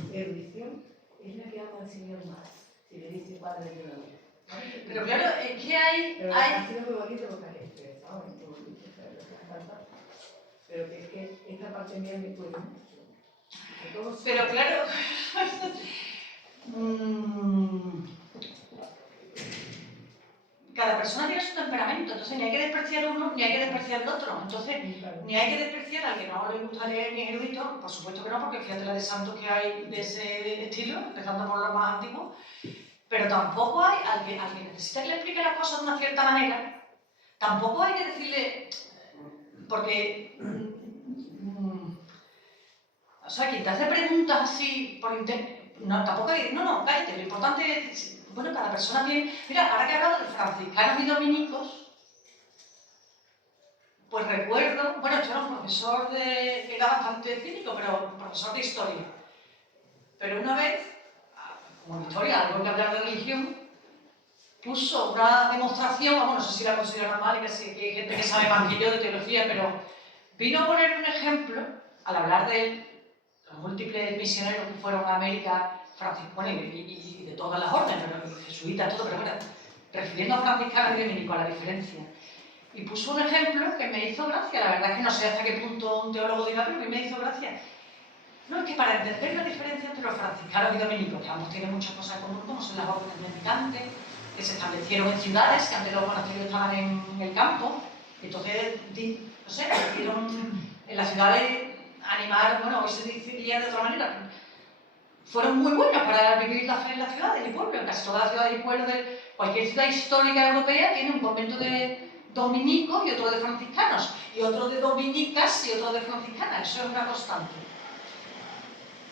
de erudición, es la que ama al Señor más, si le dice Padre de la vida. Pero claro, es que hay... Pero ha sido muy bonito lo que has expresado, muy bonito, pero que es que esta parte mía me puede mucho. Pero claro... cada persona tiene su temperamento, entonces ni hay que despreciar uno ni hay que despreciar el otro. Entonces, ni hay que despreciar al que no le gusta leer ni es erudito, por supuesto que no, porque fíjate la de santos que hay de ese estilo, empezando por los más antiguos, pero tampoco hay al que necesita que le explique las cosas de una cierta manera, tampoco hay que decirle, porque, o sea, quien te hace preguntas así por internet, no, tampoco hay que decir, no, cállate, lo importante es, bueno, cada persona tiene, mira, ahora que he hablado de franciscanos y dominicos, pues recuerdo, bueno, yo era un profesor que era bastante cínico, pero profesor de historia. Pero una vez, como en historia, algo que hablar de religión, puso una demostración, bueno, no sé si la consideran mal, y que hay gente que sabe más que yo de teología, pero vino a poner un ejemplo, al hablar de los múltiples misioneros que fueron a América, franciscanos y de todas las órdenes, pero jesuitas, todo, pero bueno, refiriendo a franciscanos y dominicos, a la diferencia. Y puso un ejemplo que me hizo gracia, la verdad es que no sé hasta qué punto un teólogo dirá, pero a mí me hizo gracia. No, es que para entender la diferencia entre los franciscanos y dominicos, que ambos tienen muchas cosas en común, como son las órdenes mendicantes, que se establecieron en ciudades, que antes los monasterios estaban en el campo, y entonces, no sé, decidieron en las ciudades animar, bueno, hoy se diría de otra manera, fueron muy buenos para vivir la fe en las ciudades y pueblos. Casi todas las ciudades y pueblos de cualquier ciudad histórica europea tiene un convento de dominicos y otro de franciscanos, y otro de dominicas y otro de franciscanas, eso es una constante.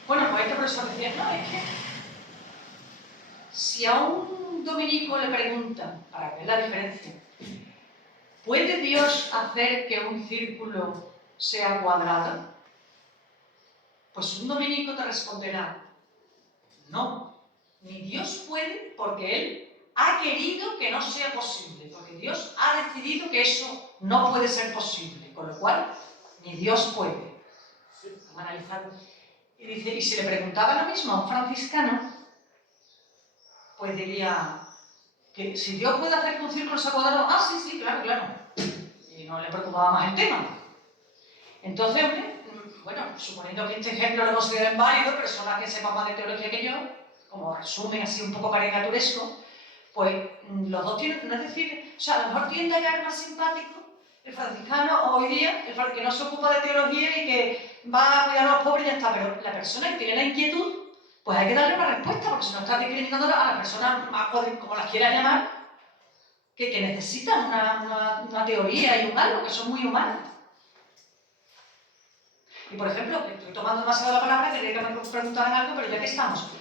Bueno, pues este profesor decía, no, es que si a un dominico le preguntan, para ver la diferencia, ¿puede Dios hacer que un círculo sea cuadrado? Pues un dominico te responderá, no, ni Dios puede porque Él ha querido que no sea posible, porque Dios ha decidido que eso no puede ser posible, con lo cual ni Dios puede. Vamos a analizar. Y dice, y si le preguntaba lo mismo a un franciscano, pues diría que si Dios puede hacer que un círculo sea cuadrado, sí, claro. Y no le preocupaba más el tema. Entonces, bueno, suponiendo que este ejemplo lo consideren válido, personas que sepan más de teología que yo, como resumen así un poco caricaturesco, pues los dos tienen, no es decir, o sea, a lo mejor tiende a caer más simpático el franciscano hoy día, el que no se ocupa de teología y que va a cuidar a los pobres y ya está, pero la persona que tiene la inquietud, pues hay que darle una respuesta, porque si no está discriminando a las personas más, como las quieras llamar, que necesitan una teoría y un algo, que son muy humanas. Y por ejemplo, estoy tomando demasiado la palabra, quería que me preguntaran algo, pero ya que estamos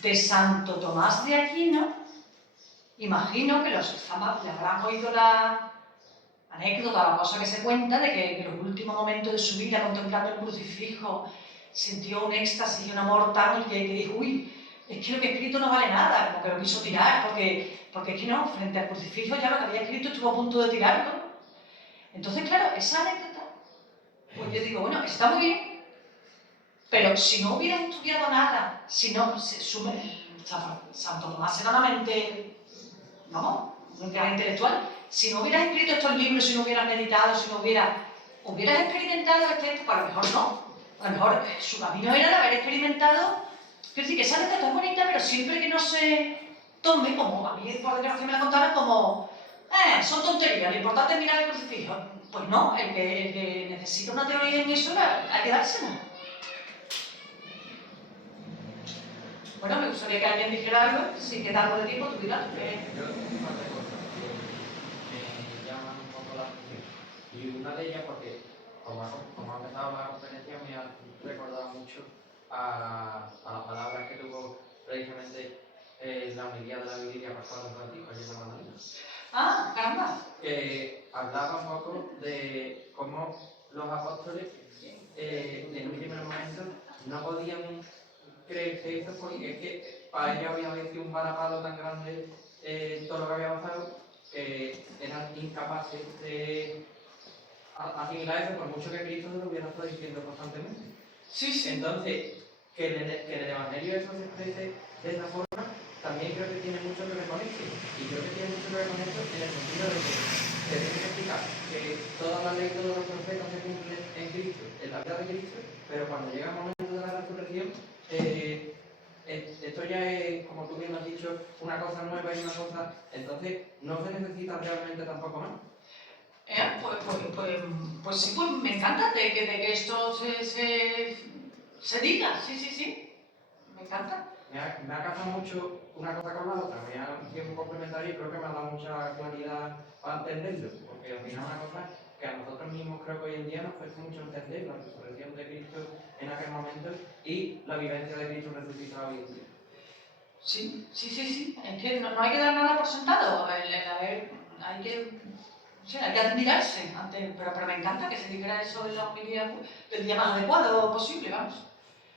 de Santo Tomás de Aquino, imagino que los que le habrán oído la anécdota, la cosa que se cuenta, de que en los últimos momentos de su vida, contemplando el crucifijo, sintió un éxtasis y un amor tal que dijo, uy, es que lo que he escrito no vale nada, como que lo quiso tirar, porque es que no, frente al crucifijo ya lo que había escrito estuvo a punto de tirarlo. Entonces, claro, esa anécdota, pues yo digo, bueno, está muy bien, pero si no hubiera estudiado nada, si no, Santo Tomás era una mente, vamos, una entidad intelectual, si no hubieras escrito estos libros, si no hubieras meditado, si no hubieras experimentado este, pues a lo mejor no. A lo mejor su camino era de haber experimentado, quiero decir que esa anécdota es bonita, pero siempre que no se tome, como a mí por desgracia me la contaron, como, son tonterías, lo importante es mirar el crucifijo. Pues no, el que necesita una teoría en eso, hay que dársela. Bueno, me gustaría que alguien dijera algo, si queda algo de tiempo, tú dirás. Yo tengo un par de cosas que me llaman un poco la atención. Y una de ellas, porque como ha empezado la conferencia, me ha recordado mucho a las palabras que tuvo precisamente la homilía de la Biblia Pascual de Francisco ayer en la Magdalena. Ah, caramba. Que hablaba un poco de cómo los apóstoles en un primer momento no podían creerse eso porque es que para ellos había sido un varapalo tan grande todo lo que había pasado que eran incapaces de asimilar eso por mucho que Cristo se lo hubiera estado diciendo constantemente. Sí, sí. Entonces, que en el Evangelio eso se exprese de esa forma también creo que tiene mucho que ver con esto. Y creo que tiene mucho que ver con esto en el sentido de que se tiene que explicar que toda la ley, todos los profetas se cumplen en Cristo, en la vida de Cristo, pero cuando llega el momento de la resurrección, esto ya es, como tú bien has dicho, una cosa nueva y una cosa... Entonces, no se necesita realmente tampoco más. Pues sí, pues me encanta de que esto se diga, sí, me encanta. Me ha casado mucho una cosa con la otra, me ha sido muy complementario y creo que me ha dado mucha claridad para entenderlo, porque al final una cosa que a nosotros mismos creo que hoy en día nos cuesta mucho entender la resurrección de Cristo en aquel momento y la vivencia de Cristo resucitado hoy en día. Sí, es que no hay que dar nada por sentado, hay que admirarse, pero me encanta que se dijera eso en la homilía del día más adecuado posible, vamos.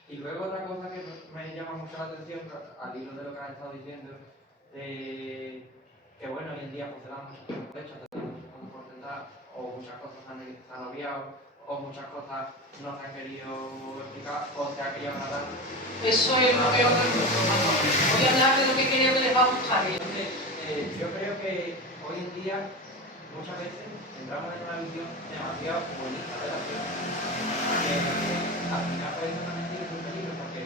Y luego otra cosa que me llama mucho la atención, al hilo de lo que has estado diciendo, que bueno, hoy en día pues se dan muchas cosas por hechas, se dan muchas cosas por sentadas, o muchas cosas se han obviado, o muchas cosas no se han querido explicar, o se ha querido hablar. Eso es lo que voy a hablar de lo que creo que les va a gustar. Yo creo que hoy en día, muchas veces, entramos en una visión demasiado bonita de la vida. Al final puede ser también tiene un peligro, porque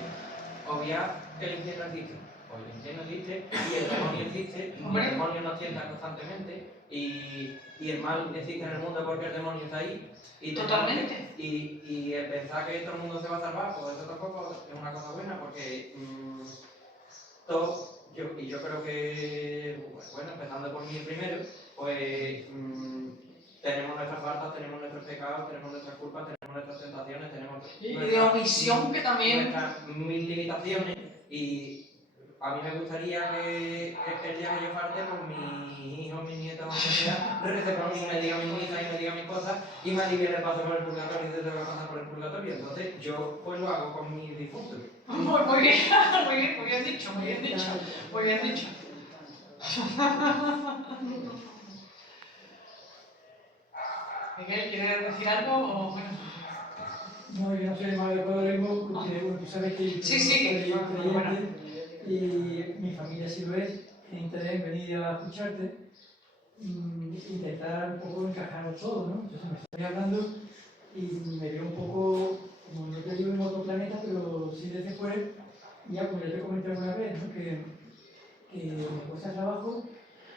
obviar que el infierno existe, o el infierno existe, y el demonio existe, y el demonio nos tienta constantemente, y el mal existe en el mundo porque el demonio está ahí. Y totalmente. Y el pensar que todo el mundo se va a salvar, pues eso tampoco es una cosa buena, porque yo creo que, bueno, empezando por mí primero, pues tenemos nuestras faltas, tenemos nuestros pecados, tenemos nuestras culpas, tenemos nuestras tentaciones, tenemos de omisión que también... nuestras mil limitaciones, y a mí me gustaría que el día que yo parte, pues mis hijos, mis nietos, aunque sea, recen por mí, me digan mis misas y me digan mis cosas, y me alivien el paso por el purgatorio y se tengo que pasar por el purgatorio. Entonces yo pues lo hago con mis difuntos. Muy bien dicho. Miguel, ¿quieres decir algo o bueno? No, yo no soy más adecuado ahora mismo porque bueno, tú sabes que yo soy creyente y mi familia sí lo es. En interés en venir a escucharte, intentar un poco encajarlo todo, ¿no? Entonces me estoy hablando y me veo un poco, como no te digo en otro planeta, pero sí desde fuera, ya como ya te comenté alguna vez, ¿no? Que me cuesta trabajo,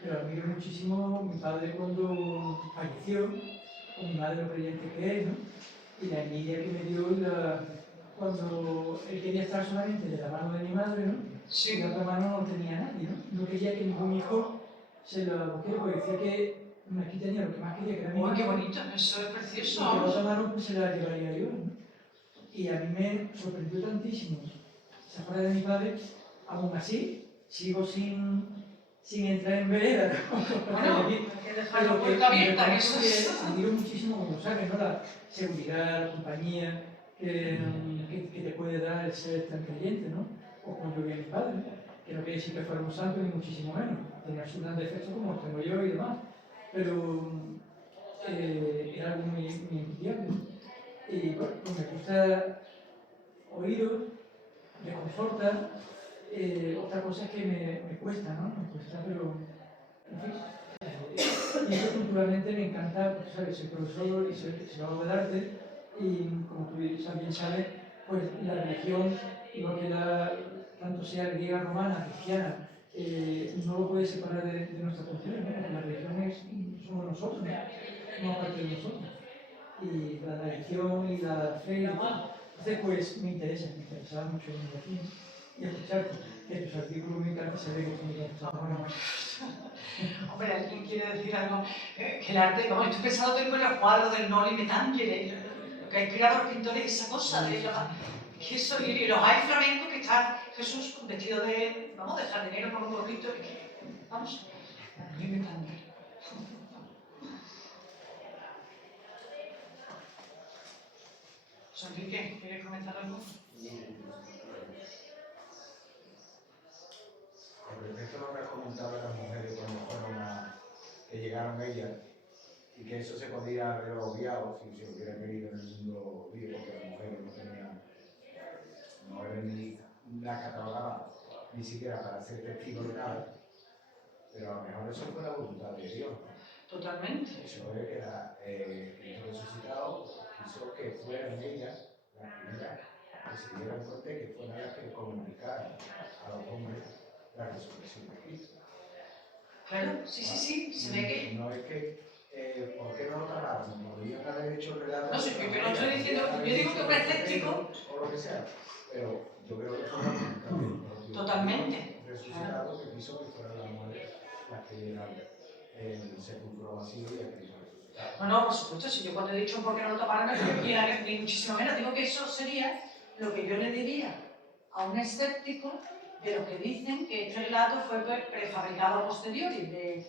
pero admiro muchísimo a mi padre cuando falleció, con mi madre lo creyente que es, ¿no? Y la envidia que me dio cuando él quería estar solamente de la mano de mi madre, ¿no? Sí. Y la otra mano no tenía nadie, ¿no? No quería que ningún hijo se la boquera, porque decía que aquí tenía lo que más quería, que era mi ¡Uy, madre. qué bonito! Eso es precioso. Y que la otra mano pues, se la llevaría yo, ¿no? Y a mí me sorprendió tantísimo esa frase de mi padre, aún así sigo sin entrar en vereda, ¿no? Bueno, hay que dejar la puerta abierta, que eso es... Admiro muchísimo, como sabes, ¿no? La seguridad, la compañía que te puede dar el ser tan creyente, ¿no? O como yo vi a mi padre, ¿no? Que no quiere decir que fuéramos santos ni muchísimo menos, tenía sus grandes defectos como los tengo yo y demás, pero era algo muy envidiable, ¿no? Y bueno, pues me gusta oíros, me conforta. Otra cosa es que me cuesta, ¿no? Me cuesta, pero en fin. Y eso culturalmente me encanta, pues, ¿sabes? Soy profesor y soy psicólogo del arte, y como tú bien sabes, pues la religión, igual que tanto sea griega, romana, cristiana, no lo puede separar de nuestra cultura, ¿no? Porque la religión somos nosotros, ¿no? No parte de nosotros. Y la tradición y la fe y todo. Entonces, pues me interesaba mucho venir aquí, ¿no? Y escucharte. Que tus artículos me encanta, se ve que son muy buenos. Hombre, ¿alguien quiere decir algo? Que el arte, como estoy pensando en los cuadros del Noli Me Tangere, lo que ha inspirado a los pintores, esa cosa de eso, y los hay flamencos que está Jesús vestido de, vamos, de jardinero con un gorrito, vamos, Noli Me Tangere. José Enrique, ¿quieres comentar algo? Con respecto a lo que has comentado de las mujeres cuando que llegaron ellas, y que eso se podía haber obviado si se hubiera querido en el mundo vivo, porque las mujeres no eran ni la catalogaban ni siquiera para ser testigos de nada, pero a lo mejor eso fue la voluntad de Dios. Totalmente. Eso es que Cristo resucitado quiso que fueran ellas las primeras que se dieran cuenta, que fueran las que comunicaran a los hombres la resurrección de Cristo. Claro, sí, se ve que... No es que, ¿por qué no lo taparon? Podrían haber hecho el relato. No sé, yo no estoy diciendo, yo digo que un escéptico... O lo que sea, pero yo creo que fue también. Totalmente. Resucitado que quiso que fueran las mujeres las que dieran el sepulcro vacío y a Cristo resucitado. No, por supuesto, si yo cuando he dicho por qué no lo taparon, no es que quiera ni muchísimo menos, digo que eso sería lo que yo le diría a un escéptico de los que dicen que este relato fue prefabricado a posteriori.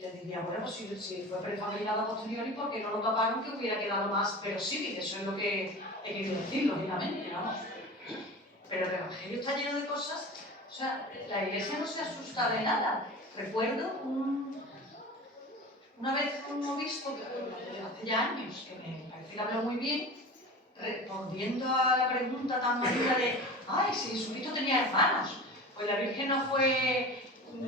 Le diría, bueno, pues si fue prefabricado a posteriori, ¿por qué no lo taparon que hubiera quedado más verosímil? Eso es lo que he querido decir, lógicamente, vamos. Pero el Evangelio está lleno de cosas, o sea, la Iglesia no se asusta de nada. Recuerdo una vez un obispo, hace ya años, que me parece que habló muy bien, respondiendo a la pregunta tan madura de ¡ay, si Jesucristo tenía hermanos! Pues la Virgen no fue,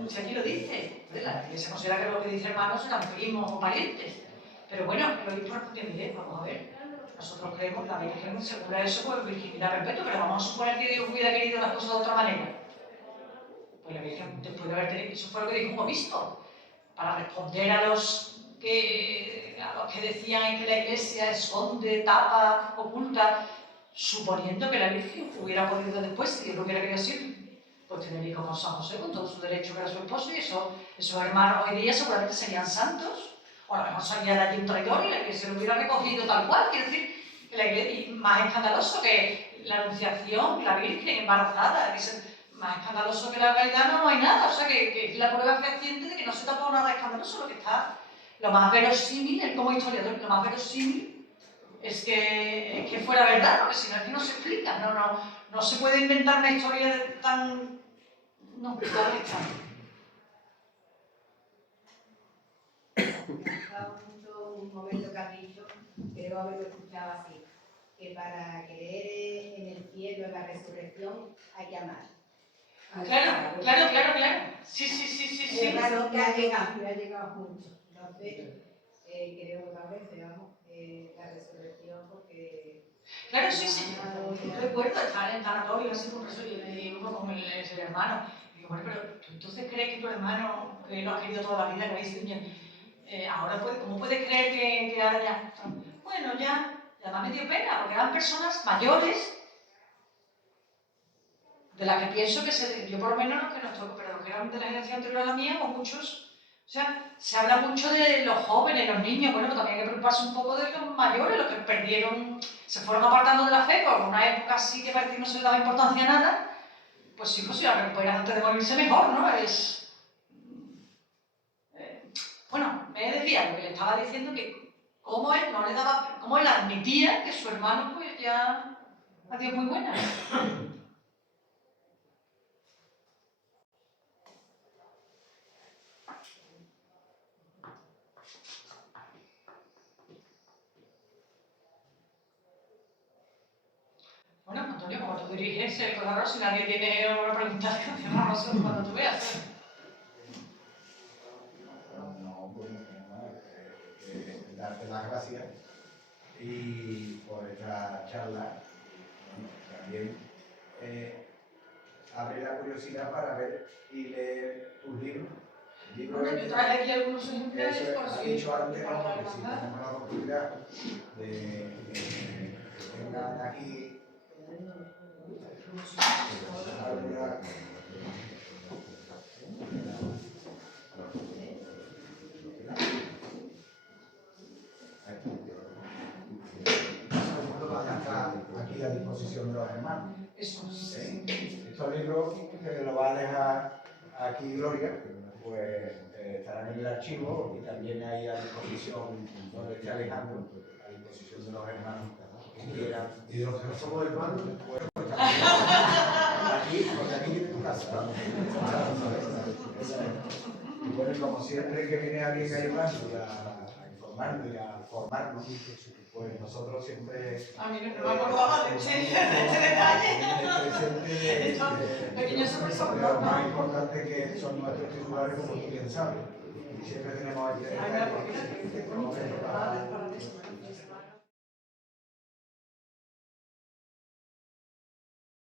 si aquí lo dice, la Iglesia considera que lo que dice hermanos eran primos o parientes. Pero bueno, el obispo respondió, mire, vamos a ver, nosotros creemos, la Virgen asegura eso por virginidad perpetua, pero vamos a suponer que Dios hubiera querido las cosas de otra manera. Pues la Virgen, después de haber tenido, eso fue lo que dijo un obispo, para responder a los que decían que la Iglesia esconde, tapa, oculta, suponiendo que la Virgen hubiera podido después, si Dios lo hubiera querido así, pues tener hijos con San José, con todo su derecho que era su esposo, y esos hermanos hoy día seguramente serían santos, o a lo mejor salía de allí un traidor y la Iglesia lo hubiera recogido tal cual. Quiero decir, que la Iglesia, y más escandaloso que la Anunciación, la Virgen embarazada, más escandaloso que la realidad no hay nada, o sea que es la prueba fehaciente de que no se tapó nada escandaloso, lo que está, lo más verosímil, como historiador, lo más verosímil es que fuera verdad, porque si no es que no se explica, no se puede inventar una historia tan... no, claro que está. Me ha gustado mucho un momento que has dicho, creo haberlo escuchado así, que para creer en el cielo, en la resurrección, hay que amar. Claro. Sí. Claro, que ha llegado mucho. Entonces, creo que a veces, vamos, la resurrección, porque... Claro, sí. Yo recuerdo estar en el tanatorio, así como eso, y le digo con el hermano, y digo, bueno, pero ¿tú entonces crees que tu hermano, que lo ha querido toda la vida, que ha dicho, ahora ¿cómo puedes creer que ahora ya? Bueno, ya me dio pena, porque eran personas mayores, de las que pienso que yo por lo menos los que nos tocó, pero los que eran de la generación anterior a la mía, o muchos, o sea, se habla mucho de los jóvenes, los niños, bueno, pero también hay que preocuparse un poco de los mayores, los que perdieron, se fueron apartando de la fe por una época así que parecía que no se le daba importancia a nada, pues sí, pues si la recuperan antes de morirse mejor, ¿no? Bueno, me decía lo que le estaba diciendo que cómo él admitía que su hermano pues ya ha sido muy buena. Bueno, Antonio, como tú diriges el programa, si nadie tiene una pregunta, cerramos cuando tú veas. No, bueno, darte las gracias y por esta charla. También abre la curiosidad para ver y leer tus libros. Bueno, yo traje aquí algunos ejemplares Eso por has si dicho antes, para ¿no? la Porque si tenemos la oportunidad de que tengan aquí alguna... aquí a disposición de los hermanos. eso. Estos libros que lo va a dejar aquí Gloria, pues estarán en el archivo y también ahí a disposición donde esté Alejandro, a disposición de los hermanos que quieran. Y de los que no somos hermanos, pues aquí, porque aquí tiene tu casa. Y bueno, y como siempre que viene alguien a ayudarnos a informarnos y a formarnos, pues nosotros siempre... A mí no me acordaba de este detalle. Pequeños sorpresas. Lo más importante que son nuestros titulares, como tú bien sabes. Y siempre tenemos este detalle, por lo menos para